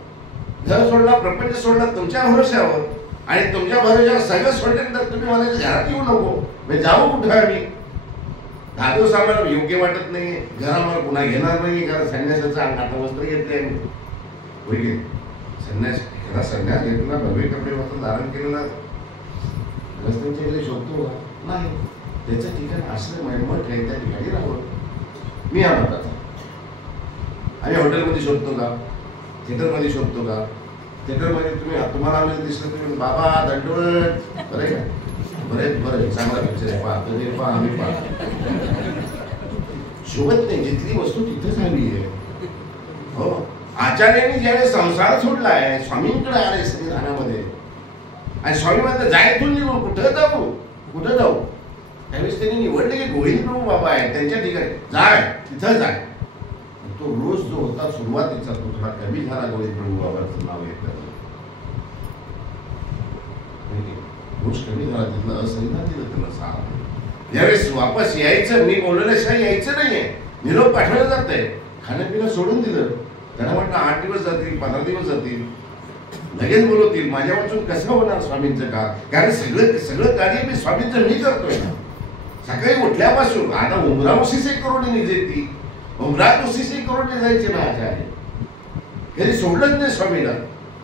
घर सोडला, प्रपंच सोडला तुमच्या भरोश्यावर, आणि तुमच्या भरोश्यावर सगळं सोडल्यानंतर तुम्ही मला घरात येऊ नको. जाऊ कुठं? आम्ही 10 दिवस आम्हाला योग्य वाटत नाही. घर आम्हाला पुन्हा घेणार नाही, कारण संन्यासाचं अंगात वस्त्र घेतले आम्ही. संन्यास घेतला, भव्य कपडे वस्त्र धारण केलेला रस्त्यांच्या इकडे शोधतो का? नाही. त्याचं ठिकाण आश्रम आहे, मठ आहे, त्या ठिकाणी राहावं. मी हा म्हणतात. आम्ही हॉटेलमध्ये शोधतो का? थिएटरमध्ये शोधतो का? थिएटरमध्ये तुम्हाला आम्ही दिसलं तुम्ही बाबा दंडवत बरं आहे का? बरं चांगला पिक्चर आहे, पाहतो आम्ही पाहतो. शोभत नाही. जिथली वस्तू तिथेच हवी आहे. हो, आचार्यांनी ज्यावेळेस संसार सोडला आहे, स्वामींकडे आले संविधानामध्ये, आणि स्वामी म्हणतात जायतून निघून कुठं जाऊ. त्यावेळेस त्यांनी निवडले की गोविंद प्रभू बाबा आहे त्यांच्या ठिकाणी जाय, तिथं जाय. तो रोज जो होता सुरुवातीचा तो थोडा कमी झाला. गोविंद प्रभू बाबांचं नाव घेतलं, रोज कमी झाला. तिथलं असंविधान दिलं त्यांना 6 महिने. यावेळेस वापस यायचं, मी बोलवल्याशिवाय यायचं नाहीये. निरोप पाठवलं जात आहे. खाण्यापिणं सोडून दिलं. त्यांना म्हटलं 8 दिवस जातील, 15 दिवस जातील, लगेच बोलवतील. माझ्या वाचून कसं होणार स्वामींचं का? कारण सगळं कार्य मी स्वामींचं मी करतोय ना. सकाळी उठल्यापासून आता उमरा उशीसे करोडे निघेल, उमरात उशीसे करोडे जायचे ना आचार्य. कधी सोडलंच नाही स्वामीला.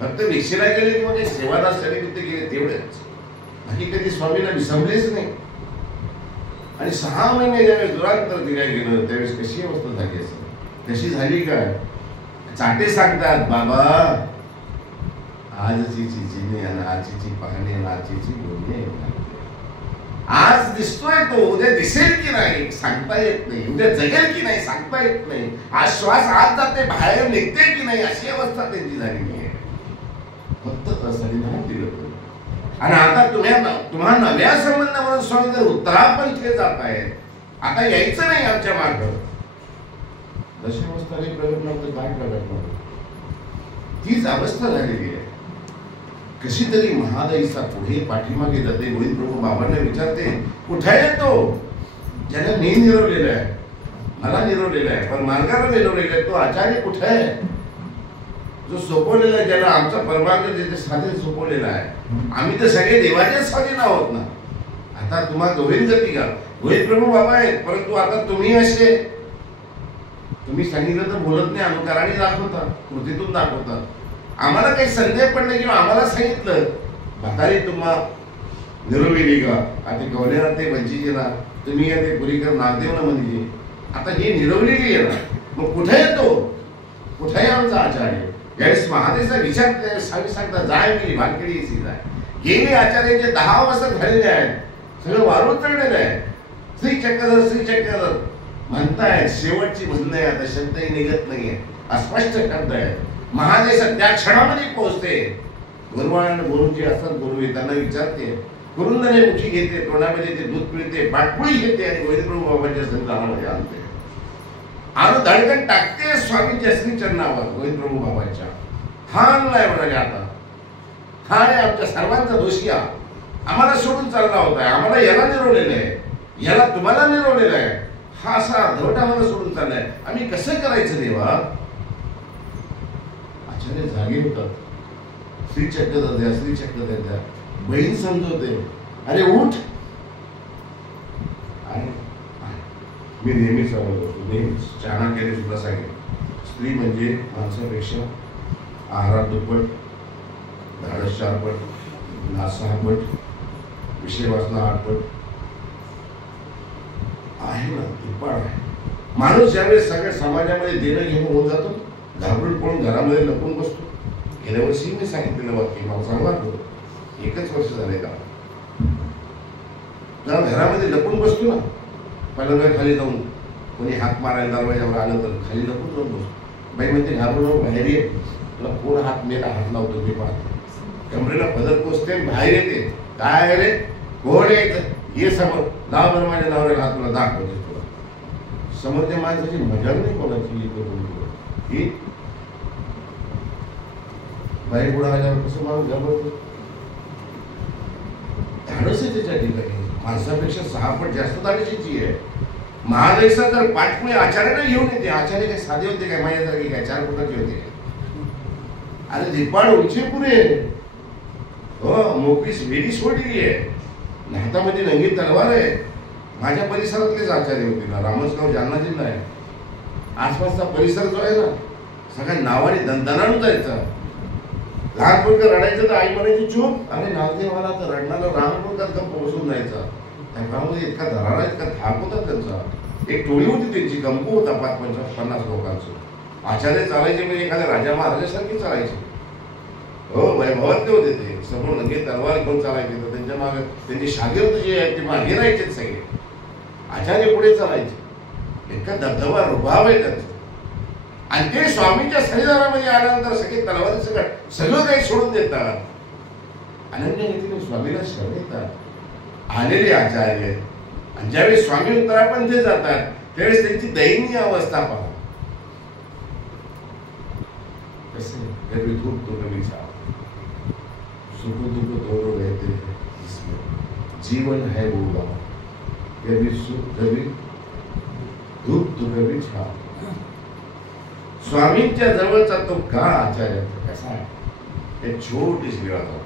फक्त भिक्षेला गेले किंवा काही सेवादास निमित्त गेले तेवढेच, बाकी कधी स्वामीला विसरलेच नाही. आणि 6 महिने ज्यावेळेस दुरांतर दिल्या गेलं त्यावेळेस कशी अवस्था झाली असेल? कशी झाली काय? चाटे सांगतात बाबा आजची चिचिने आणि आजची पाहणे आणि आजची बोलणे. आज दिसतोय तो, उद्या दिसेल की नाही सांगता येत नाही. उद्या जगेल की नाही सांगता येत नाही. आज श्वास आत जाते बाहेर निघते की नाही अशी अवस्था त्यांची झालेली आहे. फक्त संविधान दिलं. आणि आता तुम्हा नव्या संबंध म्हणून स्वामी जर उत्तरापंथी जात आहेत, आता यायचं नाही आमच्या मार्ग. दशावस्थाने प्रगट नव्हतं, काय प्रगट नव्हतं? तीच अवस्था झालेली आहे. कशी तरी महादाईचा पुढे पाठीमागे जाते. गोविंद प्रभू बाबांना विचारते कुठे आहे तो ज्याला मी निरवलेला आहे, मला निरवलेला आहे, पण मार्गाला निरवलेला आहे. तो आचार्य कुठे आहे जो सोपवलेला आहे, ज्याला आमचा परमार्ग जे साधे सोपवलेला आहे. आम्ही तर सगळे देवाचे स्वाधीन आहोत ना. आता तुम्हाला गोविंद गती का? गोविंद प्रभू बाबा आहेत, परंतु आता तुम्ही असे तुम्ही सांगितलं तर बोलत नाही, अनुकाराने दाखवता, कृतीतून दाखवता. आम्हाला काही संदेह पडले किंवा आम्हाला सांगितलं म्हातारी तुम्हा निरोविली का? आता गवलेला ते वंचिजीला तुम्ही ते पुरीकर नागदेवना म्हणजे आता ही निरवलेली आहे ना. मग कुठे येतो? कुठे आमचा आचार्य? यावेळेस महादेवचा विचार स्वामी सांगता जाय मी भानकेडी जाय. गेले आचार्यांचे 10 वर्ष झालेले आहेत, सगळं वारून चढलेलं आहे. श्री चक्रधर म्हणताय. शेवटची म्हणणं आहे, आता शब्दही निघत नाहीये, अस्पष्ट शब्द आहे. महादेव त्या क्षणामध्ये पोहोचते. गुरुवान गुरुजी असतात, गुरु त्यांना विचारते, गुरुंदने मुठी घेते, तोंडामध्ये ते दूध पिळते, पाटपुळी घेते आणि गोविंद प्रभू बाबांच्या संतानामध्ये आणते आणि धडकन टाकते स्वामींच्या श्रीचरणावर. गोविंद प्रभू बाबांच्या हा आणलाय म्हणाले. आता हा आहे आमच्या सर्वांचा दोषी. आम्हाला सोडून चालला होता, आम्हाला याला निरवलेलं आहे, याला तुम्हाला निरवलेलं आहे. हा असा अर्धवट आम्हाला सोडून चाललाय. आम्ही कसं करायचं देवा? आचार्य जागे होतात. श्री चक्र द्या. बहीण समजवते, अरे उठ. आणि मी नेहमी समजतो, नेहमी चाणक्याने सुद्धा सांगितलं, स्त्री म्हणजे माणसापेक्षा आहारात दुप्पट, धाडस 4 पट, नाच 6 पट, विषय वाचना 8 पट आहे ना, तिप्पाड आहे. माणूस ज्यावेळेस सगळ्या समाजामध्ये देणं घेणं होत जातो, घाबरून पळून घरामध्ये लपून बसतो. गेल्या वर्षी मी सांगितलेलं वाक्य मला चांगला आठवतं, 1च वर्ष झालंय का, जरा घरामध्ये लपून बसतो ना, पहिल्यांदा खाली जाऊन कोणी हात मारायला दरवाजावर आलं तर खाली लपून जाऊन बसतो. बाई म्हणते घाबरून बाहेर ये, तुला कोण हात मेला हात लावतो मी पाहतो. कमरेला पदर पोचते बाहेर येते, काय रे कोण यायचं ये समोर, लाव बरं माझ्या नवऱ्याला हात, तुला दाखवते तुला. समोरच्या माणसाची मजा नाही कोणाची ही बाई पुढे आल्यावर कसं माणूस घाबरतो. धाडस आहे त्याच्या ठिकाणी, माणसापेक्षा 6 पट जास्त धाडशीची आहे. महादेशा तर पाठपुळे आचार्याला घेऊन येते. आचार्य काय साधे होते काय, माझ्यासारखे काय 4 फुटाचे होते. अरे दिपाळ उंची पुरे हो, मोकळी वेडी सोडलेली आहे, हातामध्ये नंगी तलवार आहे. माझ्या परिसरातलेच आचार्य होते ना, रामसगाव जालना जिल्हा आहे, आसपासचा परिसर जो आहे ना सगळ्या नावाने दणदणाणून जायचा. लहान मुलगा रडायचं तर आई म्हणायची चूप, अरे नागदेवाला तर रडणारा लहान मुलगा गप्प बसून जायचा. त्या काळामध्ये इतका धरारा इतका थाप होता त्यांचा. एक टोळी होती त्यांची, गंपू होता 50 लोकांचं. आचार्य चालायचे म्हणजे एखाद्या राजा महाराजासारखे चालायचे हो, वैभवातले होते ते. समोर नंगे तलवार घेऊन चालायचे, तर त्यांच्या मागे त्यांचे शागिर्द जे आहेत ते मागे राहायचे सगळे. आचार्य पुढे चालायचे, इतका दबदबा रुबाब आहे त्यांचा. आणि ते स्वामींच्या सन्निधानामध्ये आल्यानंतर सगळे तलवारी सगळं काही सोडून देतात, अनन्य रीतीने स्वामीला शरण येतात आलेले आचार्य. आणि ज्यावेळी स्वामी उत्तरापंथी जातात त्यावेळेस त्यांची दयनीय अवस्था पहा. कसे कभी धूप तो कभी छाव, सुख दुख दोनों रहते हैं इसमें, जीवन है वो गाँव, कभी सुख कभी धूप तो कभी छाव. स्वामींच्या जवळचा तो का आचार्य कसा आहे, एक छोटीशी वेळ होता.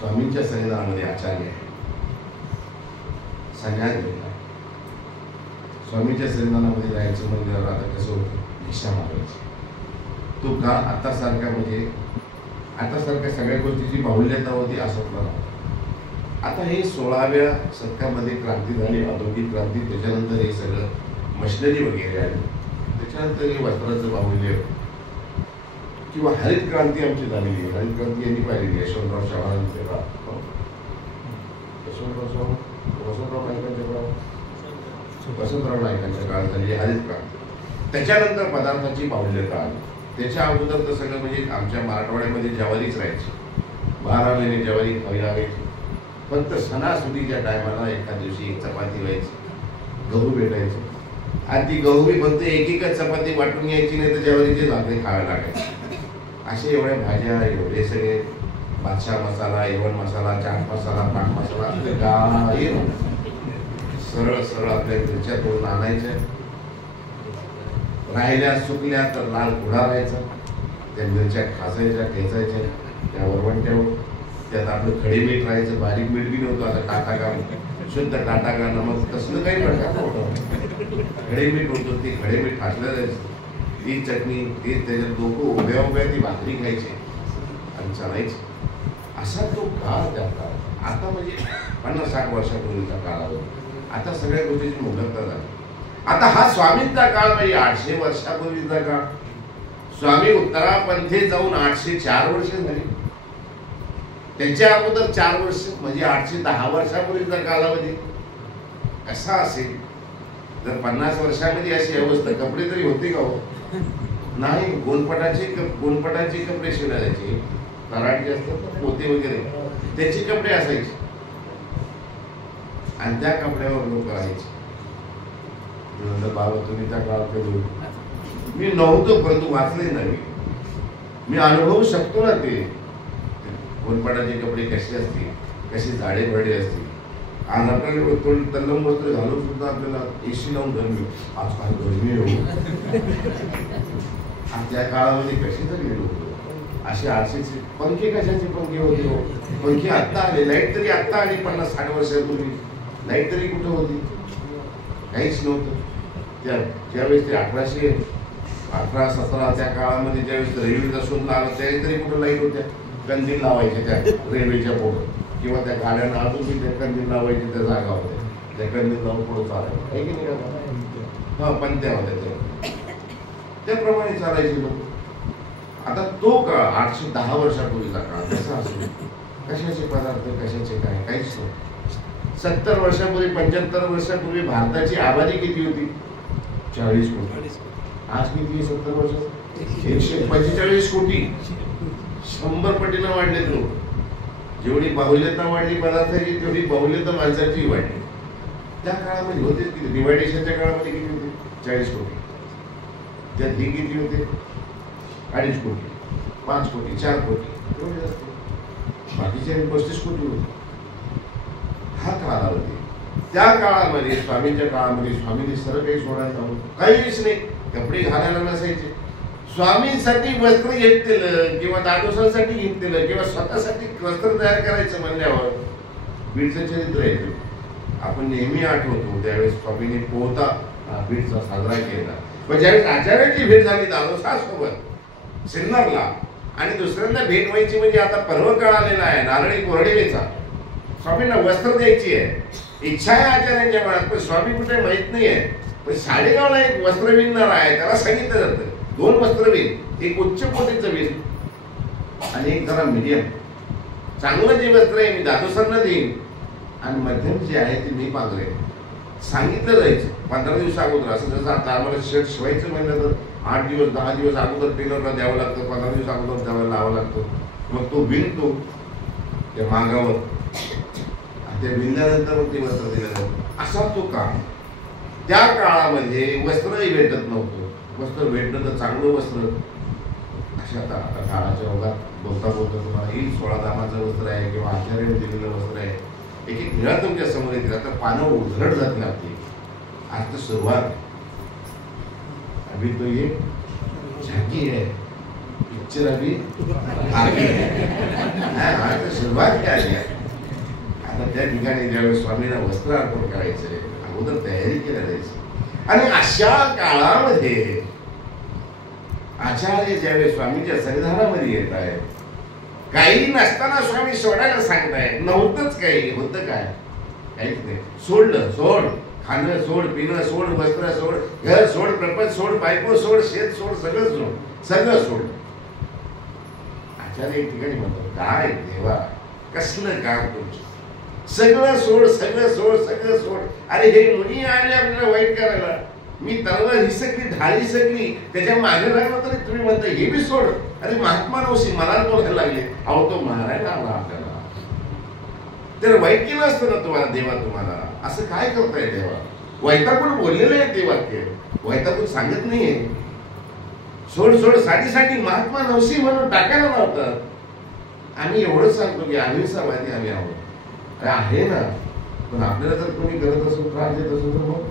स्वामींच्या सन्निधानामध्ये आचार्य आहे, संन्यास घेतला. स्वामींच्या सन्निधानामध्ये जायचं म्हणजे आता कसं होतं, भिक्षा मागायची. तो का आता सारखा म्हणजे आता सारख्या सगळ्या गोष्टीची बाहुल्यता होती असं नव्हतं. आता हे 16व्या शतकामध्ये क्रांती झाली, औद्योगिक क्रांती. त्याच्यानंतर हे सगळं मशिनरी वगैरे आली, त्याच्यानंतर हे वस्त्राचं बाहुल्य किंवा हरित क्रांती आमची झालेली आहे. हरित क्रांती यांनी पाहिलेली आहे यशवंतराव चव्हाणांचे काळ, वसंतराव नाईकांच्या काळात झालेली हरित क्रांती. त्याच्यानंतर पदार्थाची बाहुल्यता आली. त्याच्या अगोदर तर सगळं म्हणजे आमच्या मराठवाड्यामध्ये ज्वारीच राहायची, 12 महिने ज्वारी खावी लागायची. फक्त सणासुदीच्या टायमाला एका दिवशी एक चपाती व्हायची, गहू भेटायचे, आणि ती गहू बी फक्त एक चपाती वाटून यायची, नाही तर ज्वारीची भाकरी खावी लागायची. असे एवढ्या भाज्या, एवढे सगळे बादशाह मसाला, येवण मसाला, चाट मसाला, पाट मसाला काही सरळ सरळ आपल्या घरच्या तोडून आणायच्या. राहिल्या सुकल्या तर लाल पुढा राहायचा, त्या मिरच्या खासायच्या, ठेचायच्या त्या वरवंट्यावर. त्यात आपलं खडे मीठ राहायचं, बारीक मीठ बी नव्हतं. आता टाटा का शुद्ध टाटा का नमक तसलं काही प्रकार नव्हतं, खडे मीठ होतं. ते खडे मीठ खासलं जायचं, ती चटणी, ते त्याच्यात डोकं उभ्या उभ्या ती भाकरी खायची आणि चालायची. असा तो काळ त्या काळात. आता म्हणजे 50-60 वर्षापूर्वीचा काळ आला. आता सगळ्या गोष्टीची मुबलकता झाली. आता हा स्वामींचा काळ म्हणजे 800 वर्षापूर्वीचा काळ. स्वामी उत्तरापंथी जाऊन 804 वर्ष झाली. त्यांच्या अगोदर 4 वर्ष म्हणजे 810 वर्षापूर्वीचा कालावधी कसा असेल. जर 50 वर्षामध्ये अशी अवस्था, कपडे तरी होते का हो? नाही. गोनपटाचे कपडे शिवायचे, कराटे असतात पोते वगैरे, त्याचे कपडे असायचे आणि त्या कपड्यावर लोक राहायचे. बाबा तुम्ही त्या काळात कधी, मी नव्हतो परंतु वाचले नाही, मी अनुभवू शकतो ना. ते गोनपटाचे कपडे कसे असतील, कसे जाडे भरडे असतील. आज आपल्याला तल्लम वस्त्र घालून सुद्धा आपल्याला एसी लावून गरमी, आजकाल गरमी हो. त्या काळामध्ये कसे तरी लोक असे 800 पंखे, कशाचे पंखे होते हो? पंखे आत्ता आले, लाईट तरी आत्ता आली. 50-60 वर्षापूर्वी लाईट तरी कुठं होती? काहीच नव्हतं. त्यावेळेस ते 18-17 त्या काळामध्ये ज्यावेळेस रेल्वेचा शोध लागला त्यावेळी तरी कुठं लाईट होत्या, कंदील लावायचे त्या रेल्वेच्या पुढं, किंवा त्या गाड्यांना अजून त्या कंदील लावायचे त्या जागा होत्या, त्या कंदील लावून पुढं चालायचं आहे की नाही. हा पण त्या होत्या त्याप्रमाणे चालायचे लोक. आता तो काळ 810 वर्षापूर्वीचा काळ कसा असतो, कशाचे पदार्थ कशाचे काय काहीच नाही. 70 वर्षापूर्वी 75 वर्षापूर्वी भारताची आबादी किती होती? 40 कोटी. आज किती? 70 वर्षात 145 कोटी. 100 पटीनं वाढले लोक. जेवढी बाहुल्यता वाढली पदार्थाची तेवढी बाहुल्यता माणसाची वाढली. त्या काळामध्ये होते किती? डिवायडेशनच्या काळामध्ये किती होते? 40 कोटी. त्यात ही किती होते? 2.5 कोटी, 5 कोटी, 4 कोटी एवढे असते. बाकीचे 35 कोटी होते. हा कालावधी. त्या काळामध्ये स्वामींच्या काळामध्ये स्वामींनी सर्व काही सोडायला हवं, काहीच नाही. कपडे घालायला नसायचे. स्वामींसाठी वस्त्र घेतलेलं किंवा दादोसांसाठी घेतलेलं किंवा स्वतःसाठी वस्त्र तयार करायचं म्हणल्यावर बीडचं चरित्र आहे. आपण नेहमी आठवतो त्यावेळेस स्वामींनी पोहता बीडचा साजरा केला. पण ज्यावेळेस आचार्यांची भेट झाली दादोसासोबत सिन्नरला, आणि दुसऱ्यांदा भेट व्हायची म्हणजे आता पर्व काळ आलेला आहे नारळी पौर्णिमेचा, स्वामींना वस्त्र द्यायची आहे, इच्छा आहे आचार्यांच्या मनात. पण स्वामी कुठे माहित नाही आहे. पण साडेगावला एक वस्त्र विणणार आहे, त्याला सांगितलं जातं 2 वस्त्र विण, एक उच्च कोटीचं विण आणि एक जरा मीडियम चांगलं जे वस्त्र आहे मी दादोसांना देईन, आणि मध्यम जे आहे ते मी पांघरेन. सांगितलं जायचं 15 दिवस अगोदर. असं जसं आता आम्हाला शर्ट शिवायचं म्हणलं तर 8 दिवस 10 दिवस अगोदर टेलरला द्यावं लागतं, 15 दिवस अगोदर द्यावं लावावं लागतं. मग तो विणतो त्या मागावर, त्या विणल्यानंतर मग ते वस्त्र दिलं जातं. असा तो काळ. त्या काळामध्ये वस्त्रही भेटत नव्हतं. वस्त्र भेटलं तर चांगलं वस्त्र. अशा आता काळाच्या ओघात बोलता बोलता तुम्हाला येईल 16 दामाचं वस्त्र आहे किंवा आचार्याने दिलेलं वस्त्र आहे. एक एक निळा तुमच्या समोर येतील. आता पानं उघडत जात लागते. आज तर सुरुवात. अभी तो ये झाकी है, पिक्चर अभी आगे है. आज तर सुरुवात काय आहे. आता त्या ठिकाणी ज्यावेळेस स्वामींना वस्त्र अर्पण करायचंय अगोदर तयारी केल्या जायची. आणि अशा काळामध्ये आचार्य ज्यावेळेस स्वामीच्या संविधानामध्ये येत आहेत, काही नसताना स्वामी सोडायला सांगतायत. नव्हतंच काही, होतं काय? काहीच नाही. सोडलं, सोड. खाणं सोड, पिणं सोड, वस्त्र सोड, घर सोड, प्रपंच सोड, बायको सोड, शेत सोड, सगळं सोड, सगळं सोड. आचार्य एक ठिकाणी म्हणतो, काय देवा कसलं काम तुमचं, सगळं सोड, सगळं सोड, सगळं सोड. अरे हे मुनी आले आपल्याला वाईट करायला. मी तलवार हिसकली, ढाल हिसकली, त्याच्या मागे लागलो तरी तुम्ही म्हणता हे बी सोड. अरे महात्मा नवशी मला बोलायला लागले. अहो तो मारायला आला आपल्याला. तर वाईट केलं असतं ना तुम्हाला देवा. तुम्हाला असं काय करताय देवा? वैतागून बोललेलं आहे ते वाक्य, वैतागून सांगत नाहीये. सोड सोड साठी महात्मा नवशी म्हणून टाकायला लावतात. आम्ही एवढंच सांगतो की अहिंसावादी आम्ही आहोत. अरे आहे ना, पण आपल्याला जर कोणी करत असेल, त्रास देत असेल तर मग.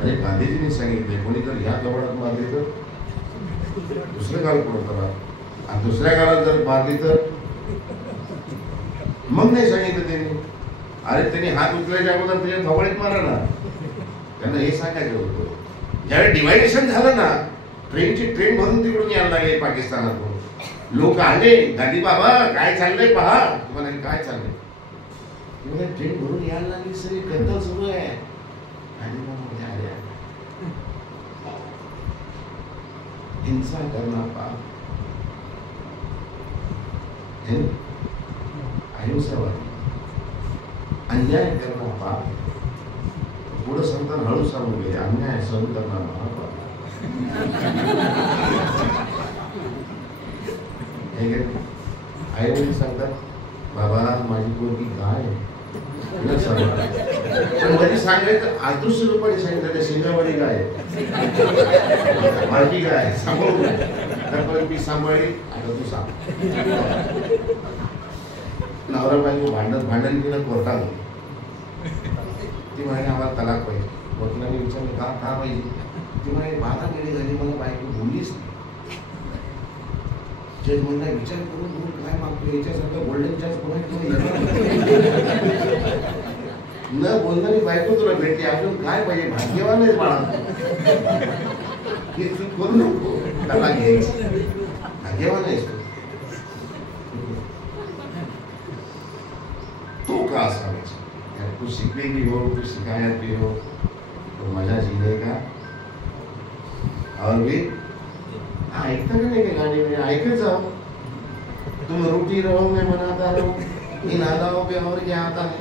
अरे गांधीजींनी सांगितले कोणी जर ह्या कबडात मारली तर दुसरं गाल पडतं, आणि दुसऱ्या गालात जर मारली तर मग नाही सांगितलं त्यांनी. अरे त्यांनी हात उचलायच्या अगोदर तुझ्या थोबडीत मारा ना. त्यांना हे सांगायचं होतं. ज्यावेळी डिवायडेशन झालं ना, ट्रेनची ट्रेन भरून तिकडून यायला लागले पाकिस्तानातून. लोक आले, गांधी बाबा काय चाललंय पहा. तुम्हाला काय चाललंय? ट्रेन भरून यायला लागली, सगळी कत्तल सुरू आहे. हिंसा करना पाप, अहिंसावादी. अन्याय करना पाप. पुढं सांगताना हळू सांगू गेले, अन्याय सहन करना महापाप. आई वडील सांगतात बाबा माझी पोरगी गाय पण मध्ये सांगायचं आदृश्य रूपाने सांगितलं त्या शेंगावाडी गाय माझी गाय सांभाळू. मी सांभाळली, आता तू सांग. नवरा बायको भांडण केलं कोर्टात. ती म्हणे आम्हाला तलाक पाहिजे. वकिलांनी विचारलं का पाहिजे? ती म्हणे 12 महिने झाली मला बायको बोललीच नाही. जज म्हणला विचार करून बोल काय मागतो, याच्यासारखं गोल्डन चान्स न बोलणारी बायको तुला भेटली, अजून काय पाहिजे? भाग्यवान आहे बाळा. ही चूक करू नको, त्याला घ्यायचं. भाग्यवान आहेस तो का असावायचा यार, तू सीखेगी हो, तू शिकायत भी हो, तो मजा जीने का. और भी ऐकता का नाही का गाणी में, ऐकत जाओ. तुम रोटी रहो मैं बनाता रहो, इन अदाओं पे और क्या आता है.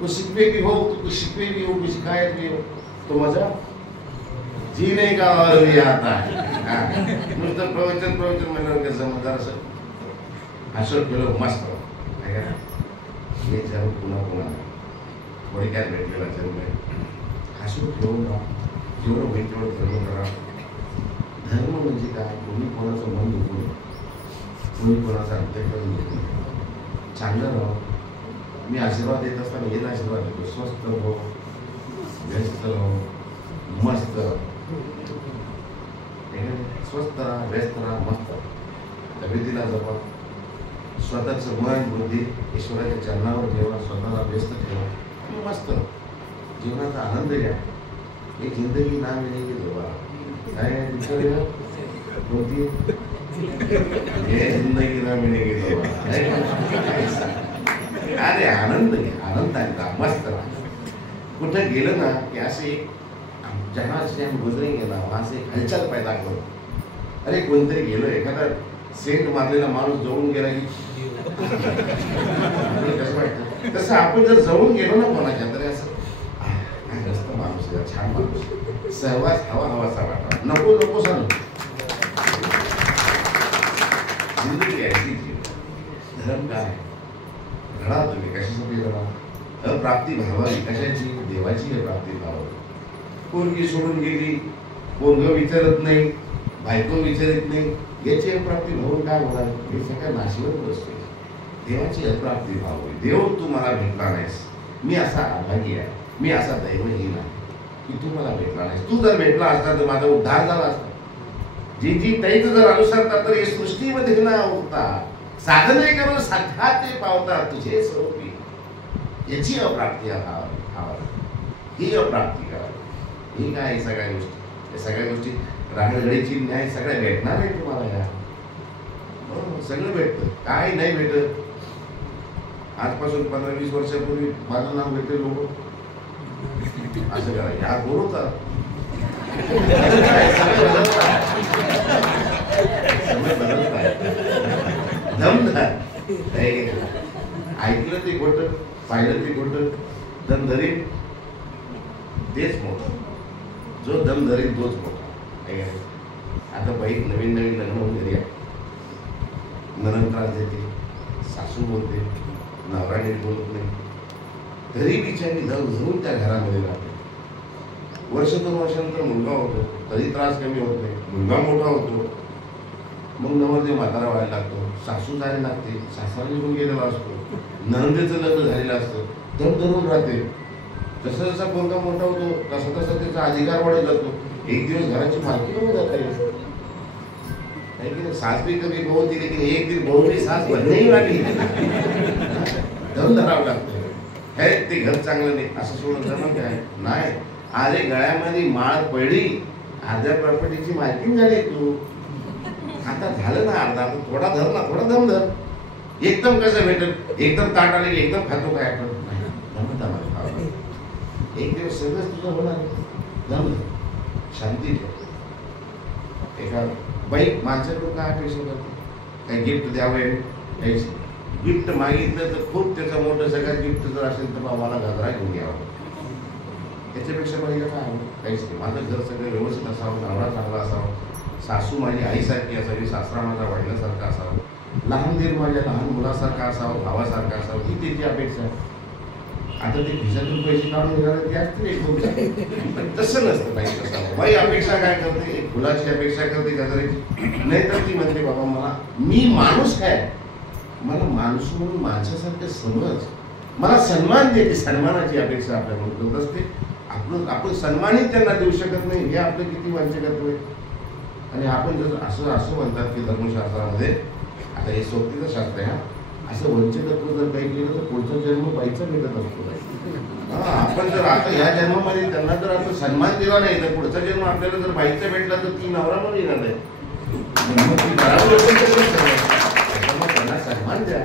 कुछ सीखने भी हो, कुछ सीखने भी हो, कुछ शिकायत भी हो, तो मजा जीने का और भी आता है. नुसतं प्रवचन म्हणलं की समजदार असं हसत गेलो मस्त आहे का. हे जर पुन्हा थोडक्यात भेटलेला जन्म आहे. हसून ठेवून राहा, जेवढं होईल तेवढं धर्म करा. धर्म म्हणजे काय, कोणी कोणाचं मन दुखू नये, कोणी कोणाचा अंत्यकरण दुखू नये, चांगलं राहा. मी आशीर्वाद देत असताना हेच आशीर्वाद देतो, स्वस्थ राहो, व्यस्त राहो, मस्त राहो. स्वस्थ राहा, व्यस्त राहा, मस्त राहा. तब्येतीला जपा, स्वतःचं मन बुद्धी ईश्वराच्या चरणावर ठेवा, स्वतःला व्यस्त ठेवा आणि मस्त राहा. जीवनाचा आनंद घ्या. एक जिंदगी ना मिळेगी दोबारा. काय कोणती ये जिंदगी ना मिळेगी दोबारा. अरे आनंद घ्या, आनंदाने मस्त राहा. कुठं गेलं ना की असे जहाँ से हम गुजरेंगे ना वहाँ से हलचल पैदा करो. अरे कोणतरी गेलं, एखादा सेंट मारलेला माणूस जवळून गेला की कसं वाटतं, तसं आपण जर जवळून गेलो ना कोणाच्या तरी असं मस्त माणूस आहे, छान माणूस, सहवास हवासा वाटा. नको नको सांग. जिंदगी ऐसी जीव. धर्म काय घडा, तुम्ही कशासाठी घडा. अप्राप्ती भावावी, कशाची, देवाची प्राप्ती भावावी. पोरगी सोडून गेली, पोरग विचारत नाही, बायको विचारत नाही, याची अप्राप्ती भावून काय होणार. हे सगळ्या नाशिवत बसते. देवाची अप्राप्ती भावावी. देव तू मला भेटला नाहीस, मी असा अभागी आहे, मी असा दैवहीन आहे की तू मला भेटला नाहीस. तू जर भेटला असता तर माझा उद्धार झाला असता. जी जी तैत जर अनुसरता तर हे सृष्टीमध्ये ना होता. साधने करून साध्या ते पावता तुझे स्वरूपी. याची अप्राप्ती ही अप्राप्ती करावी. ही काय सगळ्या गोष्टी, या सगळ्या गोष्टी राहणघडीची न्याय सगळ्या भेटणार आहे तुम्हाला. या सगळं भेटतं, काय नाही भेटत. आजपासून 15-20 वर्षापूर्वी माझं नाव भेटले लोक असं करा, या गोड होता. दमदार ऐकलं ते खोटं, पाहिलं ते खोटं. दम धरीन तेच मोठं, जो दम धरीन तोच मोठा. आता बाई नवीन लग्न होऊन घरी आहे, नरम त्रास देते, सासू बोलते, नवरा नीट बोलत नाही, तरी बिचारी दम धरून त्या घरामध्ये राहते. वर्ष 2 वर्षानंतर मुलगा होतो, तरी त्रास कमी होत नाही. मुलगा मोठा होतो, मग नवरदेव म्हातारा व्हायला लागतो, सासू जायला लागते, सासरा निघून गेलेला असतो, नंदेचं लग्न झालेलं असतं, दम धरून राहते. जसं जसा मुलगा मोठा होतो तसा तसा त्याचा अधिकार वाढत जातो. एक दिवस घराची मालकी होऊन जाते. सास भी कभी बहू थी, लेकिन एक दिन बहू भी सास बनने ही वाली. दम धरावं लागतं. हे ते घर चांगलं नाही असं सोडून जमत काय नाही. अरे गळ्यामध्ये माळ पडली, अर्ध्या प्रॉपर्टीची मालकी झाली तू. आता झालं ना अर्धा, थोडा धर ना, थोडा दम धर. एकदम कसं भेटत, एकदम ताट आले की एकदम खातो काय आपण जमत आम्हाला. एक दिवस सगळंच तुझं होणार. दम धर, शांती ठेव. एका बाई माणसाकडून काय अपेक्षा करते, काही गिफ्ट द्यावे, गिफ्ट मागितलं तर खूप त्याचं मोठं सगळ्यात गिफ्ट जर असेल तर मला गजरा घेऊन यावं. त्याच्यापेक्षा पहिलं काय हवं, काहीच नाही. माझं घर सगळं व्यवस्थित असावं, नवरा चांगला असावा, सासू माझी आईसारखी असावी, सासरा माझा वडिलांसारखा असावा, लहान दीर माझ्या लहान मुलासारखा असावं, भावासारखा असावं, ही त्याची अपेक्षा आहे. आता ते खिशातून पैसे काढून निघाले ते असतील एक दोन, पण तसं नसतं. नाही तसं बाई अपेक्षा काय करते, एक फुलाची अपेक्षा करते गजराची. नाही तर ती म्हणते बाबा मला, मी माणूस काय, मला माणूस म्हणून माणसासारखं समज, मला सन्मान देते. सन्मानाची अपेक्षा आपल्याला करत असते. आपण सन्मानित त्यांना देऊ शकत नाही, हे आपलं किती वंचकत्व आहे. आणि आपण जर असं म्हणतात की धर्मशास्त्रामध्ये, आता हे सोबतीचं शास्त्र आहे, असं वंचकत्व जर काही केलं तर पुढचा जन्म बाईचा भेटत असतो. आपण आपण जर आता ह्या जन्मामध्ये त्यांना जर आपण सन्मान दिला नाही तर पुढचा जन्म आपल्याला जर बाईचा भेटला तर ती नवरा पण येणार नाही. त्यांना सन्मान द्या,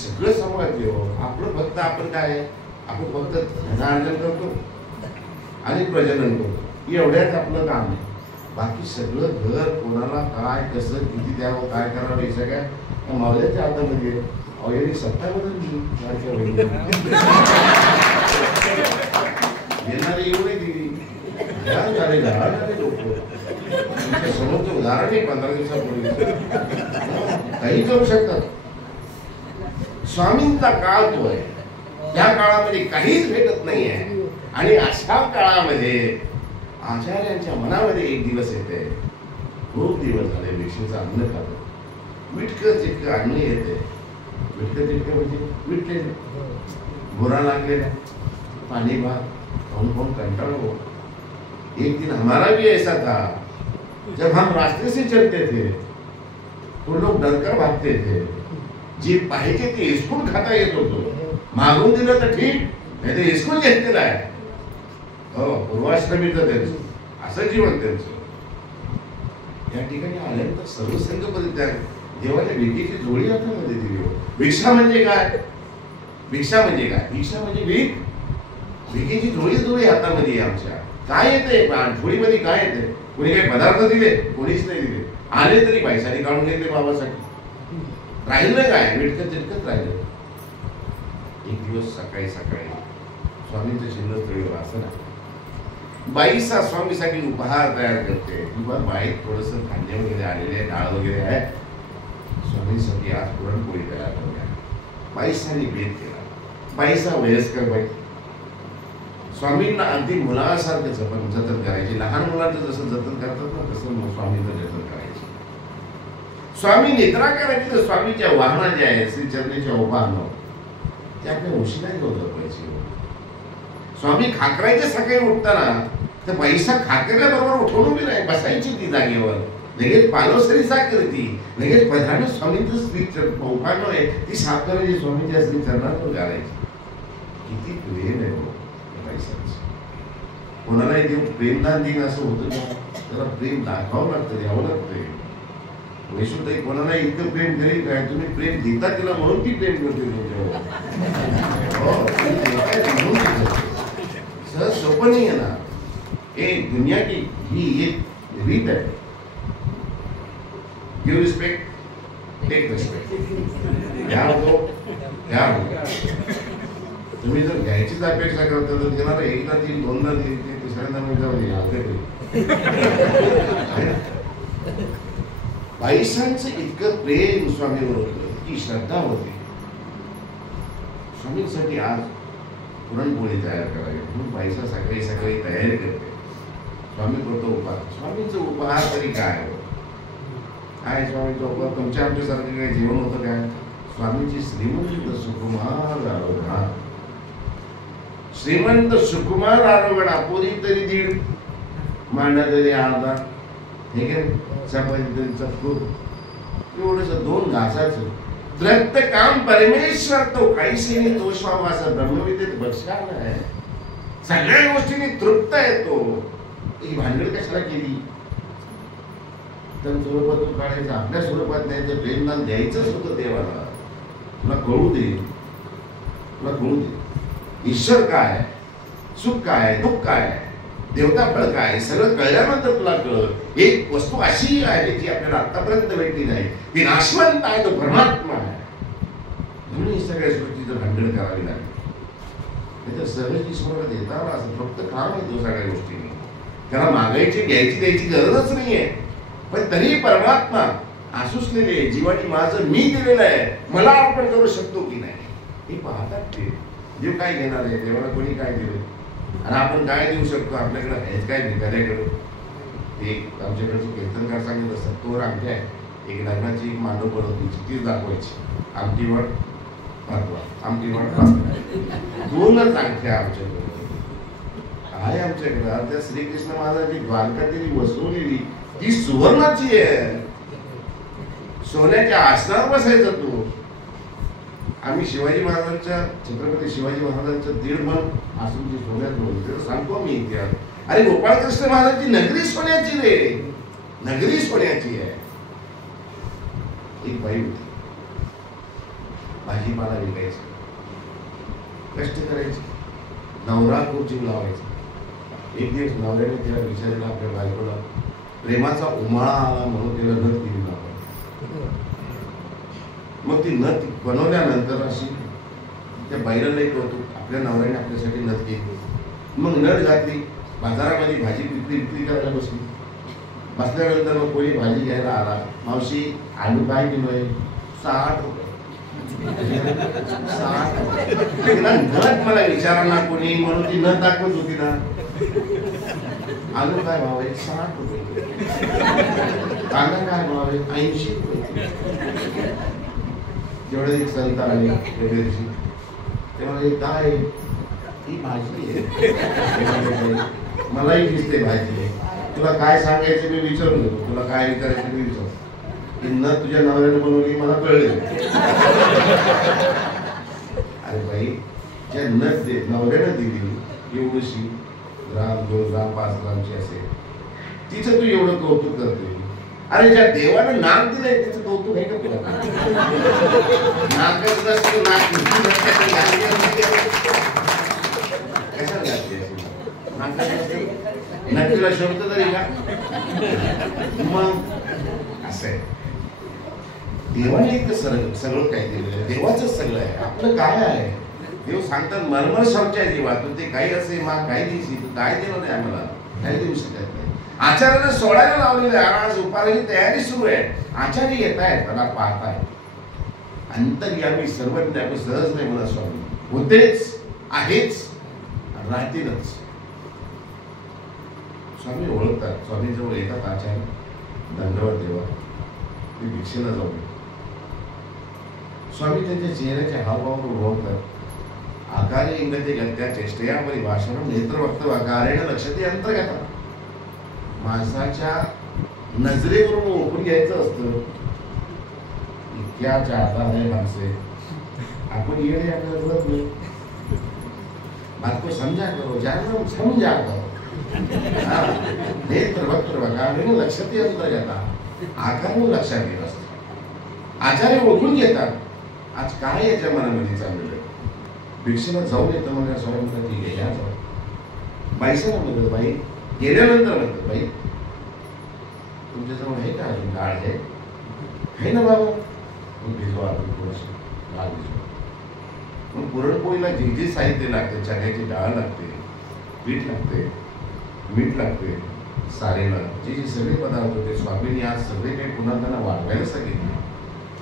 सगळं समाज आपलं फक्त आपण काय आपण फक्त धनार्जन करतो आणि प्रजनन करतो एवढ्याच आपलं काम आहे. बाकी सगळं घर कोणाला काय कसं किती द्यावं काय करावं हे सगळ्या मावल्याच्या हातामध्ये ऑलरेडी सत्ता बदलली. येणारे एवढे दिली लोक तुमच्या समोरचं उदाहरण आहे 15 दिवसापूर्वी काही करू शकतात. स्वामींचा काळ तो आहे, या काळामध्ये काहीच भेटत नाही आहे आणि अशा काळामध्ये आचार्यांच्या मनामध्ये एक दिवस येते, खूप दिवस झाले भिक्षेचं अन्न खातो, विटकं चिटकं अन्न येते. विटकं चिटकं म्हणजे विटले घोरा लागलेला पानी भात खाऊन खाऊन कंटाळो. एक दिन हमारा भी ऐसा था जब हम रास्ते से चलते थे तो लोग डरकर भागते थे. जे पाहिजे ते हिसकून खाता येत होतं, मागून दिलं तर ठीक नाही तर हिसकून घेतलेलं आहे. हो, पूर्वाश्रमीचं त्यांचं असं जीवन त्यांचं. या ठिकाणी आल्यानंतर सर्वसंग परित्याग देवाने भिकेची जोडी हातामध्ये दिली. भिक्षा म्हणजे काय? भिक्षा म्हणजे काय? भिक्षा म्हणजे भीक. भिकेची जोडी हातामध्ये आमच्या. काय येते झोळीमध्ये? काय येते? कोणी काही पदार्थ दिले? कोणीच नाही दिले. आले तरी पैशाने काढून घेतले बाबासाठी. राहिलं काय? विटकत चिटकत राहिलं. एक दिवस सकाळी स्वामींचं शिल्लक तळीवर असं ना बाईसा स्वामीसाठी उपहार तयार करते. बाई थोडस धान्य वगैरे आलेले डाळ वगैरे आहे, स्वामींसाठी आज पुरणपोळी तयार करूया. बाईसाने भेद केला. बाईसा वयस्कर बाई स्वामींना अगदी मुलासारखं जतन करायची. लहान मुलांचं जसं जतन करतात ना तसं स्वामींचं जतन करायचे. स्वामी निद्रा करायची तर स्वामीच्या वाहना ज्या आहेत श्री चरणीच्या उभारणं ते आपल्या उशिरा घेऊन जपायची. स्वामी खाकरायचे सकाळी उठताना तर पैसा खाकरल्या बरोबर उठवून बी नाही बसायची ती जागेवर. लगेच पालवसरी साफ करती, लगेच पधरानं स्वामींचं श्री उभारणं आहे ती साफ करायची, स्वामीच्या श्री चरणावर घालायची. किती प्रेम आहे पैशाचं. कोणालाही देव प्रेमदान देईन असं होतं का? त्याला प्रेम दाखवावं लागतं, द्यावं लागतंय. वैष्णवताई कोणाला इतकं प्रेम करेल काय? तुम्ही प्रेम देता तिला म्हणून ती प्रेम करते तुमच्यावर. सहज सोपं नाही आहे ना. हे दुनिया की ही एक रीत आहे. Give respect, take respect. घ्या होतो घ्या होतो. तुम्ही जर घ्यायचीच अपेक्षा करता तर देणार एकदा देईल, दोनदा देईल, तिसऱ्यांदा मी जाऊ पैशांचं इतकं प्रेम स्वामीवर होतं, इतकी श्रद्धा होती. स्वामींसाठी आज पुरणपोळी तयार करावी म्हणून पैसा सकाळी तयारी करते. स्वामी करतो उपहार. स्वामींचं उपहार तरी काय काय स्वामींचं उपहार? तुमच्या आमच्यासारखं काय जीवन होतं काय? स्वामींची श्रीमंत सुकुमार आरोगणा. श्रीमंत सुकुमार आरोगणा. पोरी तरी 1.5, मांडा तरी अर्धा, हे घे चपाती तरी चपकूर, एवढंच 2 घासाचं. तृप्त काम परमेश्वर तो काहीशी नाही तो श्वास ब्रह्मविद्येत बक्षाल आहे. सगळ्या गोष्टींनी तृप्त आहे तो. ही भांडण कशाला केली? तर स्वरूपात तू काढायचं, आपल्या स्वरूपात नाही तर प्रेमदान द्यायचंच होतं देवाला. तुला कळू दे, तुला कळू दे ईश्वर काय, सुख काय, दुःख काय, देवता फळ काय, सगळं कळल्यानंतर तुला कळत. एक वस्तू अशी आहे जी आपल्याला आतापर्यंत भेटली नाही, ती नाशवंत आहे, तो परमात्मा आहे. म्हणून ही सगळ्या सृष्टीचं भांडण करावी लागेल. नाही तर सहज ईश्वराला देता आला असं फक्त काम आहे तो सगळ्या गोष्टींनी. त्याला मागायची घ्यायची द्यायची गरजच नाहीये. पण तरी परमात्मा आसुसलेले जीवानी माझं मी दिलेलं आहे, मला अर्पण करू शकतो की नाही हे पाहतात ते. देव काय घेणार आहे? देवाला कोणी काय दिलं आणि आपण काय देऊ शकतो? आपल्याकडे हेच काय भिकाऱ्याकडे. एक आमच्याकडचं कीर्तनकार सांगितलं असतं, तोर आमच्या आहे एक लग्नाची एक मांडव पडत ती दाखवायची. आमटी वाट पाठवा, आमटी वाट पाठवा, 2च अंगठ्या आमच्याकडे. काय आमच्याकडे? त्या श्रीकृष्ण महाराजांची द्वारकातील वसवलेली ती सुवर्णाची आहे. सोन्याच्या आसनावर बसायचा तू. आम्ही शिवाजी महाराजांच्या, छत्रपती शिवाजी महाराजांचं 1.5 मन असून जी सोन्यात बोलतो सांगतो मी इतिहास. अरे गोपाळकृष्ण महाराजांची नगरी सोन्याची रे, नगरी सोन्याची आहे. एक बाई होती, भाजीपाला विकायची, कष्ट करायची, नवरा खूप जीव लावायचा. एक दिवस नवऱ्याने तिला विचारलं, आपल्या बायकोला प्रेमाचा उमाळा आला म्हणून तिला नथ केली ना. मग ती नथ बनवल्यानंतर अशी त्या बाईला लई कौतुक, आपल्या नवऱ्याने आपल्यासाठी नथ केली. मग नथ घातली, बाजारामध्ये भाजी विक्री करायला बसली. बसल्यानंतर मग कोणी भाजी घ्यायला आला, मावशी आलू काय किलोय? 60 रुपये. 60 रुपये. तिला नथ मला विचारा ना कोणी, म्हणून ती नथ दाखवत होती ना. आलू काय भाव आहे? 60 रुपये. कांदा काय भाव आहे? 80 रुपये. जेवढे एक संत आले तेव्हा काय ही भाजी आहे, मलाही दिसते भाजी. तुला काय सांगायचं मी विचारून घेतो, तुला काय विचारायचं मी विचार. की न तुझ्या नवऱ्याने बनवली मला कळले. अरे बाई, ज्या नथ दे नवऱ्यानं दिली एवढीशी ग्राम 2 ग्राम 5 ग्रामची असेल, तिचं तू एवढं कौतुक करतोय. अरे ज्या देवानं नाक दिलंय त्याचं कौतुक आहे का तुला? नाकच नसतो, नाक कशाला नक्कीला शब्द तरी का? मग असं आहे, देवाने एक सगळं काय दिलेलं, देवाचंच सगळं आहे. आपलं काय आहे? देव सांगतात मरमर शौच्या जीवा, तू ते काही असे मा काय दिवशी तू काय दिलं नाही आम्हाला, काही देऊ शकत नाही. आचार्याला सोडायला लावलेलं आहे, आज उपाराची तयारी सुरू आहे. आचार्य येत आहेत, त्याला पाहताय. अंतर्यामी सर्वज्ञ सहज नाही मला स्वामी, होतेच, आहेच, राहतीलच. स्वामी ओळखतात, स्वामी जवळ येतात आचार्य, दंडवत देवा, मी भिक्षेला जाऊ. स्वामी त्यांच्या चेहऱ्याच्या हावभावावर ओळखतात. आकारे इंगते गत्या चेष्टया परिभाषण नेत्र वक्तव्य आकारेण लक्षते अंतर्गता. माणसाच्या नजरेवरून ओळखून घ्यायचं असतं. क्या चाहता है हमसे, आपण येणे आपल्याला कळत नाही. बात को समझा करो, जानो समझा करो. नेत्र वक्तव्य आकारेण लक्षते अंतर्गता. आकारून लक्षात घेत असतं. आचार्य ओळखून घेतात आज काय याच्या मनामध्ये चाललेलं आहे. भिक्षेला जाऊन येतं म्हणजे असं म्हणतात, ठीक आहे या जाऊ. बाईसाला म्हणतात, बाई गेल्यानंतर म्हणतात, बाई तुमच्याजवळ आहे का अजून डाळ आहे ना बाबा? मग भिजवा, आपण थोडंसं डाळ भिजवा. मग पुरणपोळीला जे जे साहित्य लागते, चण्याची डाळ लागते, पीठ लागते, मीठ लागते, सारेला जे जे सगळे पदार्थ होते, स्वामींनी आज सगळे काही पुन्हा त्यांना वाढवायला सांगितले.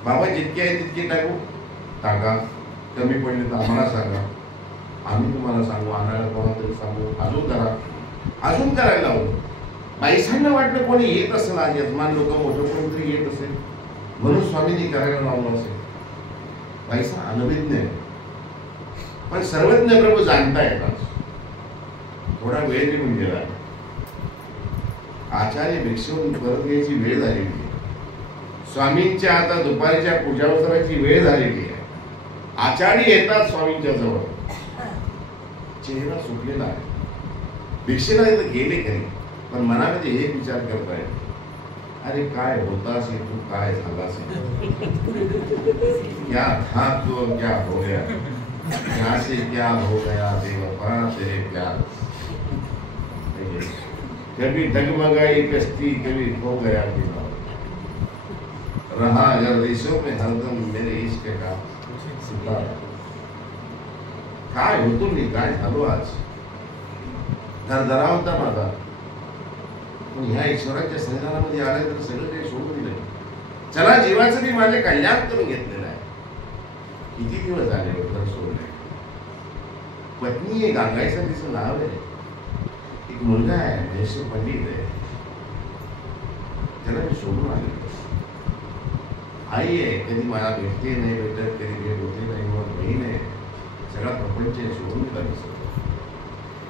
बाबा जितके आहे तितके टाकू, टाका, कमी पडले तर आम्हाला सांगा, आम्ही तुम्हाला सांगू, आणायला कोणातरी सांगू, अजून करा, अजून करायला लावू. बाईसांना वाटलं कोणी येत असेल, आज यजमान लोक मोठं कोणतरी येत असेल म्हणून स्वामींनी करायला लावलं असेल. बाईसा अनभिज्ञ आहे, पण सर्वज्ञ प्रभू जाणता येतात. थोडा वेळ निघून गेला, आचार्य भिक्षून परत घ्यायची वेळ झालेली आहे. स्वामींच्या आता दुपारीच्या पूजावसराची वेळ झालेली आहे. आचार्य येतात स्वामींच्या जवळ, चेहरा सुटलेला आहे. भिक्षेला गेले खरी, पण मनामध्ये एक विचार करताय, अरे काय होतास तू, काय झालास, क्या था तो क्या हो गया, यहाँ से क्या हो गया बेवफा तेरे प्यार. कभी डगमगाई कश्ती, कभी खो गया किनारा, रहा गर्दिशों में हरदम मेरे इश्क का सितारा. काय होतो मी, काय झालो आज, धरधरा होता माझा, पण ह्या ईश्वराच्या सन्निधानामध्ये आले तर सगळं काही सोडून दिलं. चला जीवाचं मी माझे कल्याण करून घेतलेलं आहे. किती दिवस झाले घर सोडले. पत्नी आहे, गांगाईचं तिचं नाव आहे, एक मुलगा आहे, महेश पंडित आहे, त्याला मी सोडून आले. आई आहे, कधी मला भेटते नाही, भेटत कधी भेट होते नाही, मग बहीण आहे, सगळा प्रपंच सोडून दिला.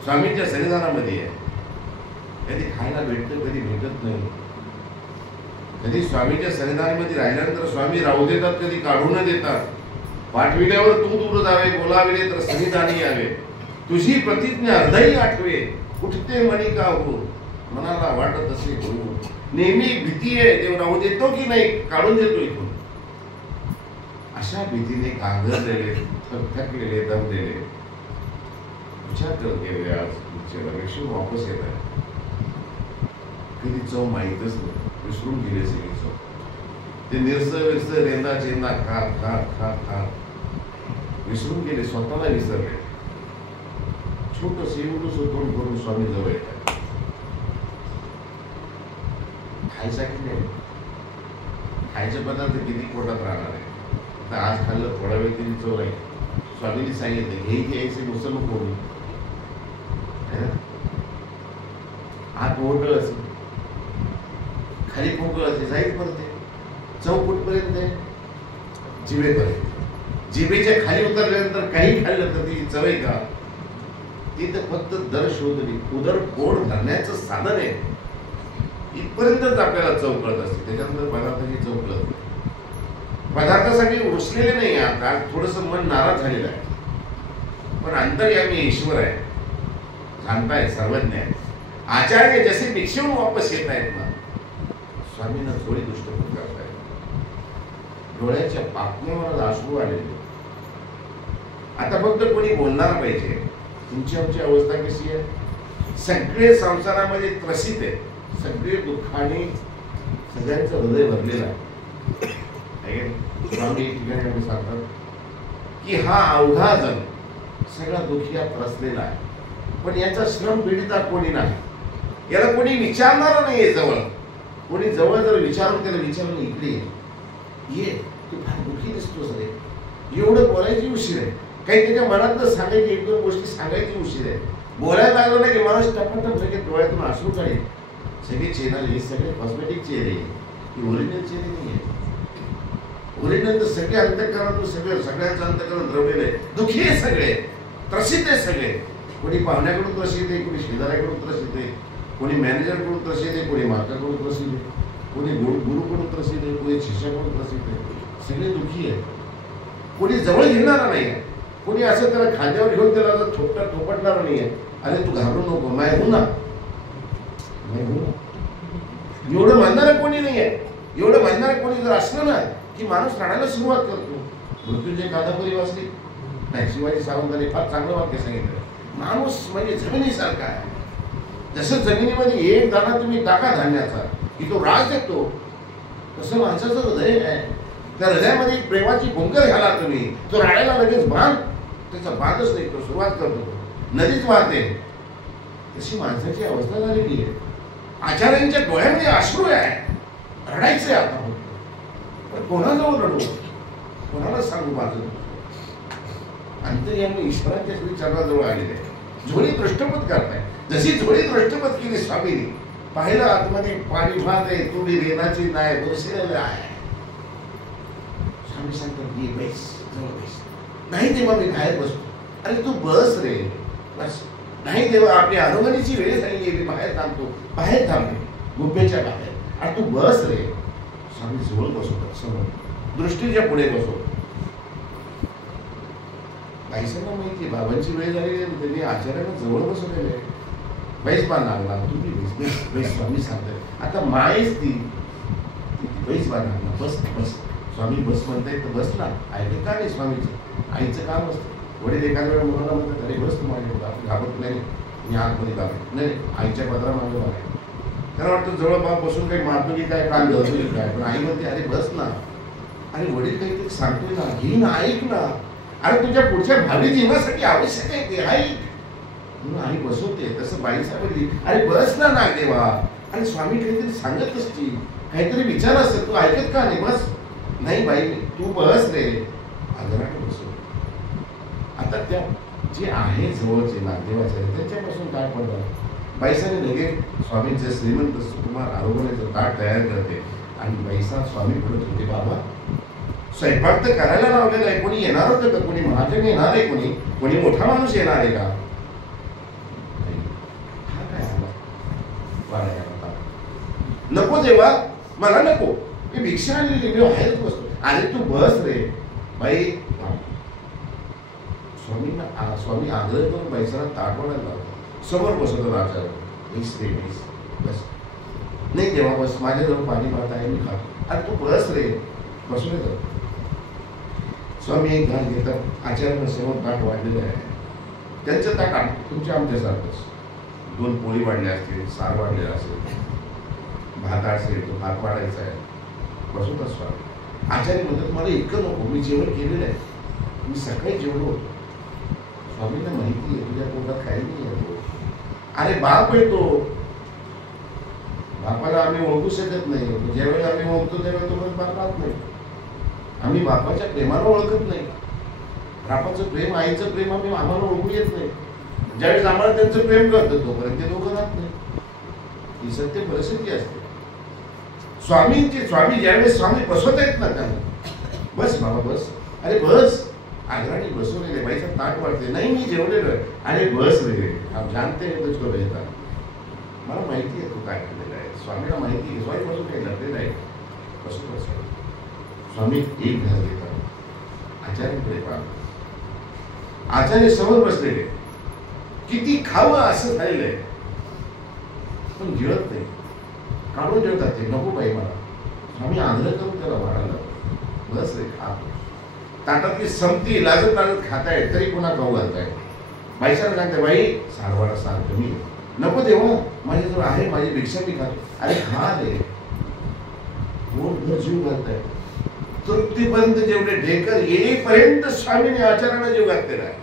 स्वामींच्या सन्निधानामध्ये आहे, कधी खायला भेटतं, कधी भेटत नाही. कधी स्वामींच्या सन्निधानामध्ये राहिल्यानंतर स्वामी राहू देतात, कधी काढून देतात. पाठविल्यावर तू दूर जावे, बोलाविले तर सनिधानी यावे, तुझी प्रतिज्ञा हृदयी आठवे, उठते मणी का हो, मनाला वाटत असे हो, नेहमी भीती आहे देव राहू देतो की नाही, काढून देतो इथून. अशा भीतीने गांगरलेले, थकलेले, दमलेले विचार करत गेले. आज लक्ष्मी वापस येत आहे. कधी चव माहीतच नाही, विसरून गेले सगळी चव. ते निरस विरस रेंदा चेंदा खात खात खात खात विसरून गेले, स्वतःला विसरले. छोटं सेवडूस तोंड करून स्वामी जवळ येतात. खायचा की नाही, खायचे पदार्थ किती पोटात राहणार आहे. तर आज खाल्लं थोडा वेळ तरी चव राहील. स्वामींनी सांगितलं हे घ्यायचे मुसलमान कोणी आत मोकळ असेल, खाली मोकळ असेल, जाईल पडते. चव कुठपर्यंत आहे, जिभेपर्यंत. जिभेच्या खाली उतरल्यानंतर काही खाल्लं तर ती चव आहे का? ती तर फक्त दर शोधली, उदर पोट भरण्याचं साधन आहे. इथपर्यंतच आपल्याला चव कळत असते, त्याच्यानंतर पदार्थाची चव कळत नाही. पदार्थासाठी रुसलेले नाही. आता थोडस मन नाराज झालेलं आहे, पण अंतर्यामी ईश्वर आहे, जाणताय, सर्वज्ञ आहे. आचार्य जसे भिक्षेहून वापस येत आहेत ना, स्वामींना थोडी दृष्टपूत करतायत. डोळ्याच्या पापण्यावर अश्रू आलेले. आता फक्त कोणी बोलणार पाहिजे. तुमची आमची अवस्था कशी आहे? सगळे संसारामध्ये त्रसित आहे, सगळे दुःखाने सगळ्यांचं हृदय भरलेलं आहे. स्वामी ठिकाणी सांगतात की हा अवघा जण सगळा दुखिया त्रसलेला आहे, पण याचा श्रम पीडिता कोणी नाही. याला कोणी विचारणार नाहीये. जवळ कोणी जवळ जर विचारून त्याला विचारलं इकडे ये, तू फार दुःखी दिसतोस रे, एवढं बोलायची उशीर आहे. काही त्याच्या मनात सांगायची एक दोन गोष्टी सांगायची उशीर आहे. बोलायला लागलं ना की माणूस टपाटप लगेच डोळ्यातून अश्रू काढेल. सगळे चेहरा हे सगळे कॉस्मेटिक चेहरे, ही ओरिजिनल चेहरे नाही आहे. ओरिजिनल तर सगळे अंतःकरण, सगळ्यांचं अंतःकरण द्रवलेलं आहे. दुःखी आहे सगळे, त्रसित आहे सगळे. कोणी पाहुण्याकडून त्रसित आहे, कोणी शेजाऱ्याकडून त्रसित आहे, कोणी मॅनेजरकडून त्रसित आहे, कोणी मालकाकडून त्रसित आहे, कोणी गुरुकडून त्रसित आहे, कोणी शिष्याकडून त्रसित आहे. सगळे दुःखी आहे. कोणी जवळ घेणारा नाही आहे. कोणी असं त्याला खांद्यावर घेऊन त्याला थोपटणार नाही आहे. अरे तू घाबरू नको, माय हो ना, माय हो ना, एवढं म्हणणारं कोणी नाही आहे. एवढं म्हणणारं कोणी जर असलं ना की माणूस रडायला सुरुवात करतो. मृत्यूंजय कादंबरी वाचली नाही, शिवाजी सावंतांनी फार चांगलं वाक्य सांगितलं. माणूस म्हणजे जमिनीसारखा आहे. जसं जमिनीमध्ये एक दाणा तुम्ही टाका धान्याचा की तो राज देतो, तसं माणसाचं हृदय आहे. त्या हृदयामध्ये प्रेमाची भुंकर घाला तुम्ही, तो रडायला लगेच बांध, त्याचा बांधच नाही, तो सुरुवात करतो, नदीच वाहते. तशी माणसाची अवस्था झालेली आहे. आचार्यांच्या डोळ्यामध्ये अश्रू आहे, रडायचंय आता फक्त. पण कोणाजवळ रडू, कोणाला सांगू माझं? अंतर्यामी ईश्वराच्या श्री चरणाजवळ आलेले आहे. झोळी दृष्टपत करताय. जशी झोळी दृष्टपत केली स्वामींनी, पाहिलं आतमध्ये पाणी भात आहे, तुम्ही रेनाची नाही बसलेलं आहे. स्वामी सांगतात ये बैस, जवळ बैस. नाही तेव्हा मी बाहेर बसतो. अरे तू बस रे, बस. नाही तेव्हा आपली अनुमतीची वेळ झाली, मी बाहेर थांबतो. बाहेर थांबले, गुब्बेच्या बाहेर. आणि तू बस रे. स्वामी जवळ बसवतात, समोर दृष्टीच्या पुढे बसवतात. बाईसांना माहिती बाबांची वेळ झालेली आहे, त्यांनी आचार्यांना जवळ बसवलेले आहे. बैस बांधायला तुम्ही बैस बैस. स्वामी सांगताय आता मायच ती बैस बांधायला, बस बस. स्वामी बस म्हणताय तर बस ना. ऐकत का नाही स्वामीचं? आईचं काम असतं. वडील एखाद्या वेळा मुलाला म्हणतात अरे बस तू माझ्या, आपण घाबरत नाही, मी आतमध्ये घाबरत नाही, आईच्या पदरा मागे बघाय. त्याला वाटतं जवळ बाप बसून काही मारतो की काय, काम धरतो की काय, पण आई म्हणते अरे बस ना. अरे वडील काहीतरी सांगतोय ना, घे ना, ऐक ना. अरे तुझ्या पुढच्या भावी जीवनासाठी आवश्यक आहे ते, ऐक. म्हणून आई बसवते. तसं बाई सांगितली अरे बस ना ना देवा. अरे स्वामी काहीतरी सांगत असतील, काहीतरी विचार असेल, तू ऐकत का नाही? बस. नाही बाई तू बस रे, आदराने बसव. आता त्या जे आहे जवळचे नागदेवाचे त्यांच्यापासून काय पडलं? बाईसाने लगेच स्वामींचे श्रीमंत सुकुमार आरोग्याचं ताट तयार करते आणि बाईसा स्वामी पुढे होते. बाबा स्वयंपाक तर करायला लावलेला आहे, कोणी येणार होतं का? कोणी महाजन येणार आहे? कोणी मोठा माणूस येणार आहे का? हा काय आला वाढायला? नको देवा, मला नको, मी भिक्षा आणलेली, मी बाहेरच बसतो. अरे तू बस रे बाई. स्वामी आग्रह करून बैसाला ताट वाढायला समोर बसवतो आचार्य, मीस रे मीस बस, नाही तेव्हा बस, माझ्याजवळ पाणी भात आहे, मी खातो. अरे तू बस रे, बसू नये. स्वामी एक घास घेतात, आचार्य समोर ताट वाढलेलं आहे, त्यांचं ताट तुमच्या आमच्यासारखंच, 2 पोळी वाढल्या असतील, सार वाढलेला असेल, भात असेल, तो भात वाढायचा आहे, बसवतात स्वामी. आचार्य म्हणतात मला इतकं नको, मी जेवण केलेलं आहे, मी सकाळी जेवण होतो. स्वामींना माहिती आहे तुझ्या पोटात काही नाही आहे. अरे बाप आहे तो, बापाला आम्ही ओळखू शकत नाही. ज्यावेळेला आम्ही ओळखतो त्यावेळेला तो बाप राहत नाही. आम्ही बापाच्या प्रेमाला ओळखत नाही. बापाचं प्रेम, आईचं प्रेम आम्हाला ओळखू येत नाही. ज्यावेळेस आम्हाला त्यांचं प्रेम करतो तोपर्यंत ते लोक राहत नाही. ही सत्य परिस्थिती असते. स्वामी ज्यावेळेस स्वामी बसवत आहेत ना त्यांना, बस बाबा बस, अरे बस, आग्राने बसवलेले, बाईचा ताट वाढते, नाही मी जेवलेलो आहे, अरे बस रे, आप जानते हैं तुझको बेहतर, मला माहिती आहे तू काय केलेलं आहे. स्वामीला माहिती आहे, स्वामी बसून काही लढलेलं आहे, बसून बस. स्वामी एक घास घेतात, आचार्याकडे पाहतात, आचार्य समोर बसलेले, किती खावं असं झालेलं आहे, पण गिळत नाही, काढून ठेवतात ते, नको बाई मला. स्वामी आग्रह करून त्याला वाढायला, बस रे खा. ताटातली संपती, लाजत लाजत खाताय तरी पुन्हा खाऊ घालताय. बाईसाला सांगते, बाई सारवाला सार कमी, नको तेव्हा माझ्याजवळ आहे, माझी भिक्षा मी खातो. अरे खा रे, पोटभर जीव घालताय. तृप्तीपर्यंत जेवढे ढेकर येईपर्यंत स्वामीने आचार्याला जीव घातलेला आहे.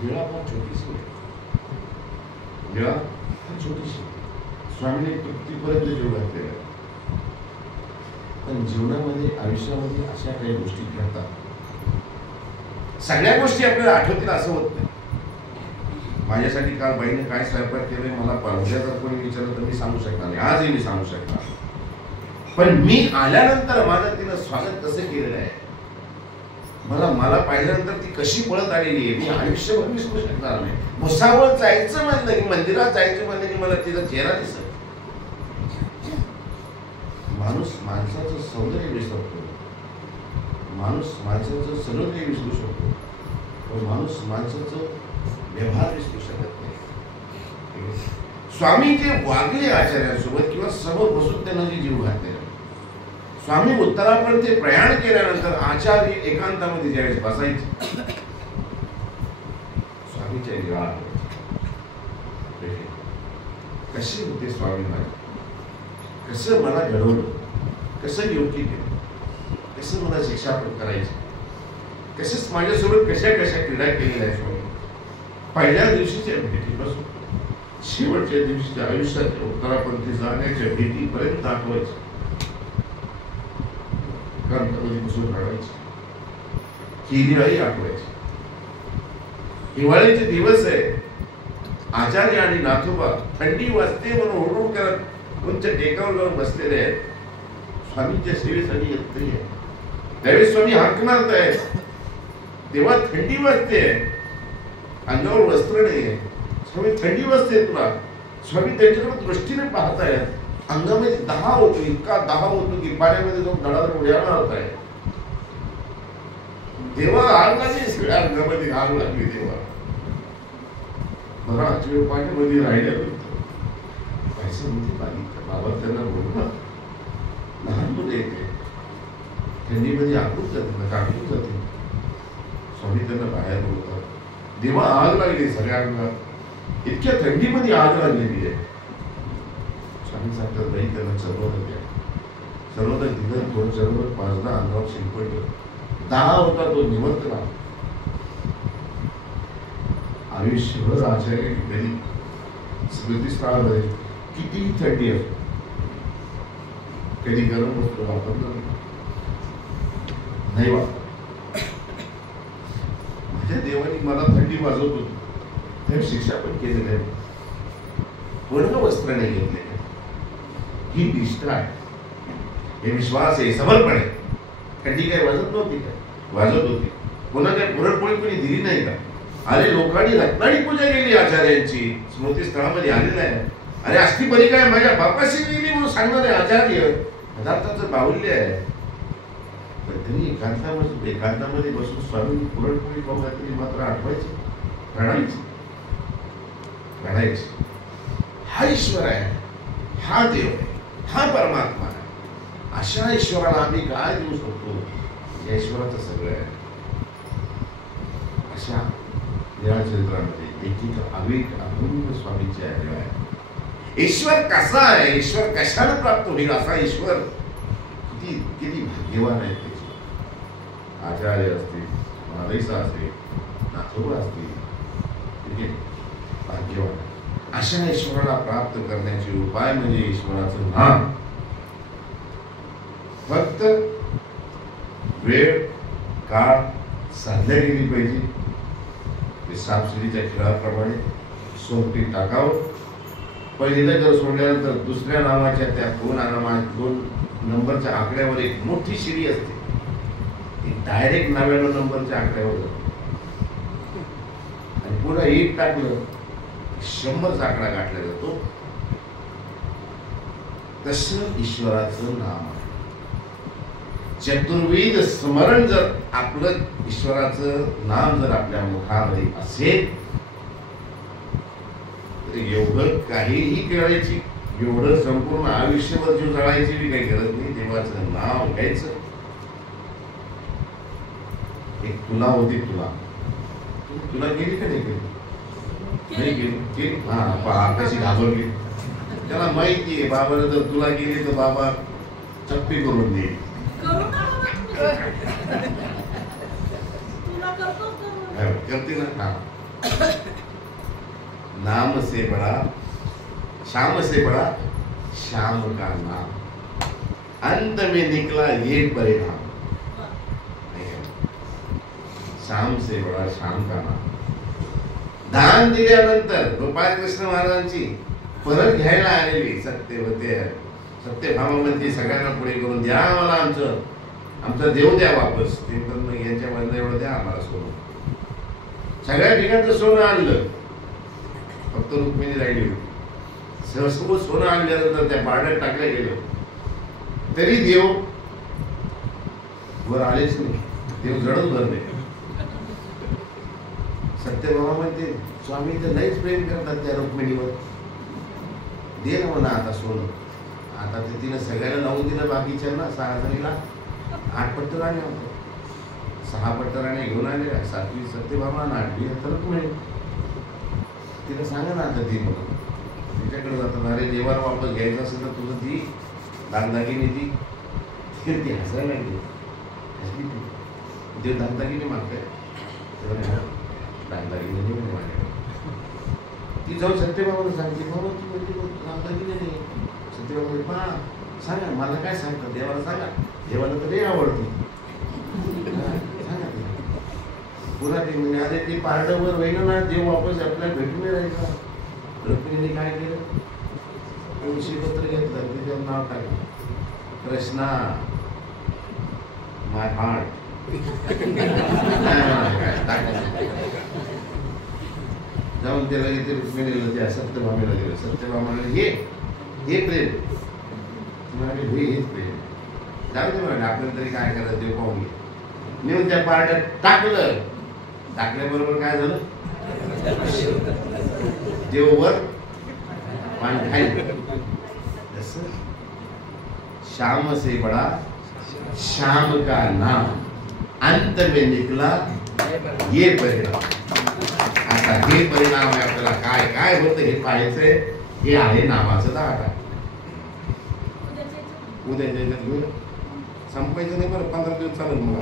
गिळा फार छोटीशी आहे, गिळा फार छोटीशी, स्वामीने तृप्तीपर्यंत जीव घातलेला आहे. पण जीवनामध्ये, आयुष्यामध्ये अशा काही गोष्टी घडतात, सगळ्या गोष्टी आपल्याला आठवतील असं होत नाही. माझ्यासाठी काल बाईने काय स्वयंपाक केले मला उद्या जर कोणी विचारलं तर मी सांगू शकणार नाही, आजही मी सांगू शकणार. पण मी आल्यानंतर माझं तिनं स्वागत कसं केलेलं आहे, मला पाहिल्यानंतर ती कशी पळत आलेली आहे, मी आयुष्यभर विसरू शकणार नाही. भुसावळ जायचं म्हणलं की, मंदिरात जायचं म्हणलं की मला तिचा चेहरा दिसत. माणूस माणसाचं सौंदर्य विसरतो, माणूस माणसाचं सगळं काही विसरू शकतो, पण माणूस माणसाचं व्यवहार विसरू शकत नाही. स्वामी जे वागले आचार्यांसोबत किंवा समोर बसून त्यांना जे जीव घातले, स्वामी उत्तरापर्यंत ते प्रयाण केल्यानंतर आचार्य एकांतामध्ये ज्यावेळेस बसायचे, स्वामीच्या लीळा कशी होते, स्वामी माझे कसं मला घडवलं, कसं योग्य केलं, कसं मला शिक्षापण करायचं, कसंच माझ्यासोबत कशा कशा क्रीडा केलेल्या आहे. स्वामी पहिल्या दिवशीच्या भेटीपासून शेवटच्या दिवशीच्या आयुष्याच्या उत्तरापर्यंत जाण्याच्या भेटीपर्यंत आठवायचं, कांतामध्ये बसून काढायची, हिवाळी आठवायची. हिवाळीचे दिवस आहे, आचार्य आणि नाथोबा थंडी वाजते म्हणून हुडहुड करत तुमच्या टेकावर जाऊन बसलेले आहेत. स्वामींच्या सेवेसाठी येत नाही. त्यावेळेस स्वामी हाक मारत आहेत, तेव्हा थंडी वाजते, अंगावर वस्त्र नाहीये. स्वामी थंडी वाजते तुला. स्वामी त्यांच्याकडे दृष्टीने पाहतायत, अंगामध्ये दहा होतो, इतका दहा होतो की पाण्यामध्ये जाऊन दडावर उड्या मारत आहे. तेव्हा आग लागली, सगळ्या अंगामध्ये आग लागली. तेव्हा बराच वेळ पाण्यामध्ये राहिल्या बाबा त्यांना बोलला, लहान मुलं येते थंडीमध्ये आखून जाते, काढून जाते. स्वामी त्यांना बाहेर बोलतात, देवा आग लागली सगळ्या अंगात, इतक्या थंडीमध्ये आग लागलेली आहे. स्वामी सांगतात, बाई त्यांना सर्वत्र द्या. सर्वत्र दिलं, थोडं सर्व 5-10 अंगावर शिंपडलं. 10 होता तो निमंत्रण. आयुष्यभर आचार्य कधी स्मृतीस्थळामध्ये कितीही थंडी असतो, कधी गरम वस्त्र वापरलं नाही. माझ्या देवानी मला थंडी वाजवत होती, त्या शिक्षा पण केलेली आहे. पूर्ण वस्त्र नाही घेतले. ही निष्ठा आहे, हे विश्वास आहे, समर्पण आहे. थंडी काय वाजत नव्हती का? वाजत होती. पुन्हा काय पुरणपोळी कोणी दिली नाही का? अरे लोकांनी रत्नाडी पूजा केली आचार्यांची, स्मृतीस्थळामध्ये आलेलं आहे. अरे अस्थि काय माझ्या बापाशी गेली म्हणून सांगणारे आचार्य पदार्थाचं बाहुल्य आहे. तरी एकांतामध्ये बसून स्वामी पुरणपोळी खाऊ घातली मात्र आठवायची, रडायची. हा ईश्वर आहे, हा देव आहे, हा परमात्मा आहे. अशा ईश्वराला आम्ही काय देऊ शकतो? या ईश्वराचं सगळं आहे. अशा लीळाचरित्रामध्ये एक अभंग स्वामीची आहे. ईश्वर कसा आहे, ईश्वर कशाला प्राप्त होईल, असा ईश्वर किती भाग्यवान आहे. त्याचे आचार्य असतील, महादेसा असतील, नाथोबा असतील, ठीक आहे, भाग्यवान. अशा ईश्वराला प्राप्त करण्याचे उपाय म्हणजे ईश्वराचं नाम. फक्त वेळ काळ साधल्या गेली पाहिजे. ते सापशिडीच्या खेळाप्रमाणे सोबती टाकावं. पहिलं जर सोडल्यानंतर दुसऱ्या नावाच्या त्या दोन नंबरच्या आकड्यावर एक मोठी शिडी असते, ती डायरेक्ट 99 नंबरच्या आकड्यावर जाते. आणि पुन्हा एक टाकलं 100चा आकडा गाठला जातो. तसं ईश्वराचं नाम आहे. चतुर्वेद स्मरण जर आपलं ईश्वराचं नाम जर आपल्या मुखामध्ये असेल तर एवढं काहीही करायची, एवढं संपूर्ण आयुष्यभर जीव जळायची बी काही गरज नाही. देवाचं नाव घ्यायचं. एक तुला होती, तुला गेली का नाही गेली? नाही गेली. हा कशी घाबरली. त्याला माहिती आहे बाबाला जर तुला गेली तर बाबा चप्पी करून देईल. करते ना. हाँ, नाम से बड़ा श्याम से बड़ा श्याम का नाम, अंत में निकला ये परिणाम. श्याम से बड़ा श्याम का नाम. दान दिल्यानंतर गोपाळ कृष्ण महाराजांची परत घ्यायला आलेली सत्यभामामध्ये सगळ्यांना पुढे करून द्या आम्हाला आमचं देव द्या वापस. ते पण यांच्या मधलं एवढं द्या आम्हाला सोनं. सगळ्या ठिकाणचं सोनं आणलं, फक्त रुक्मिणी राहिली होती. सहसो सोनं आणल्यानंतर त्या पारड्यात टाकलं गेलं तरी देव वर आलेच नाही. देव जडच भरले. सत्यभामा म्हणते स्वामी तर लईच प्रेम करतात त्या रुक्मिणीवर, दे ना म्हणा आता सोनं. आता ते तिनं सगळ्याला लावून दिलं. बाकीच्यांना 6 जणीला 8 पट्टराण्या होत्या. 6 पट्टराण्या घेऊन आल्या. 7वी सत्यभामा आणि 8वी रुक्मिणी. तिला सांगा ना आता ती म्हणून. तिच्याकडे जाताना अरे देवाला वापस घ्यायचं असेल तर तुझं ती दागदागिनी ती हसायला लागली. देव दागदागिनी मागताय, दागदागिनी नाही म्हणे माझ्याकडे. ती जाऊन सत्यभामाला सांगते बाबा ती म्हणजे दागदागिनी नाही. सत्यभामा पहा सांगा मला काय सांगतात, देवाला सांगा. देवाला तर लई आवडते. सांगा ते. पुन्हा ते म्हणजे अरे ते पारडवर होईना ना, देव वापस आपल्याला भेटून नाही राहायचा. रुक्मिणीने काय केलं, तुळशीपत्र घेतलं, त्याच्यावर नाव टाकलं कृष्णा माय हार्ट. जाऊन त्याला इथे रुक्मिणीला त्या सत्यभामेला दिलं. सत्यभामाला हे प्रेम म्हणाले, हेच प्रेम. जाऊ दे म्हणाले, आपल्याला तरी काय करायचं देव पाहून घे. नेऊन त्या पारड्यात टाकलं. टाकल्याबरोबर काय झालं, देववर पान खायला. श्याम से बड़ा श्याम का नाम, अंत में निकला ये परिणाम. आता हे परिणाम आहे. आपल्याला काय काय होतं हे पाहायचंय. हे आहे नामाचं दाट. उद्याच्या याच्यात घेऊया. संपायचं नाही बरं, 15 दिवस चालेल मग.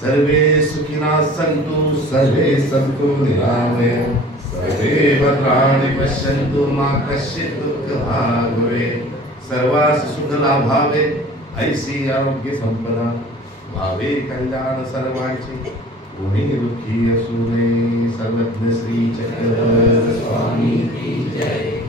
सर्वे सुखिनः सन्तु सर्वे सन्तु निरामया सर्वे भद्राणि पश्यन्तु मा कश्चित् दुःखभाग् भवेत्. सर्वास सुख लाभावे ऐसी आरोग्य संपदा भावे कल्याण सर्वांचे कोणी दुःखी असू नये. सर्वज्ञ श्री चक्रधर स्वामी की जय.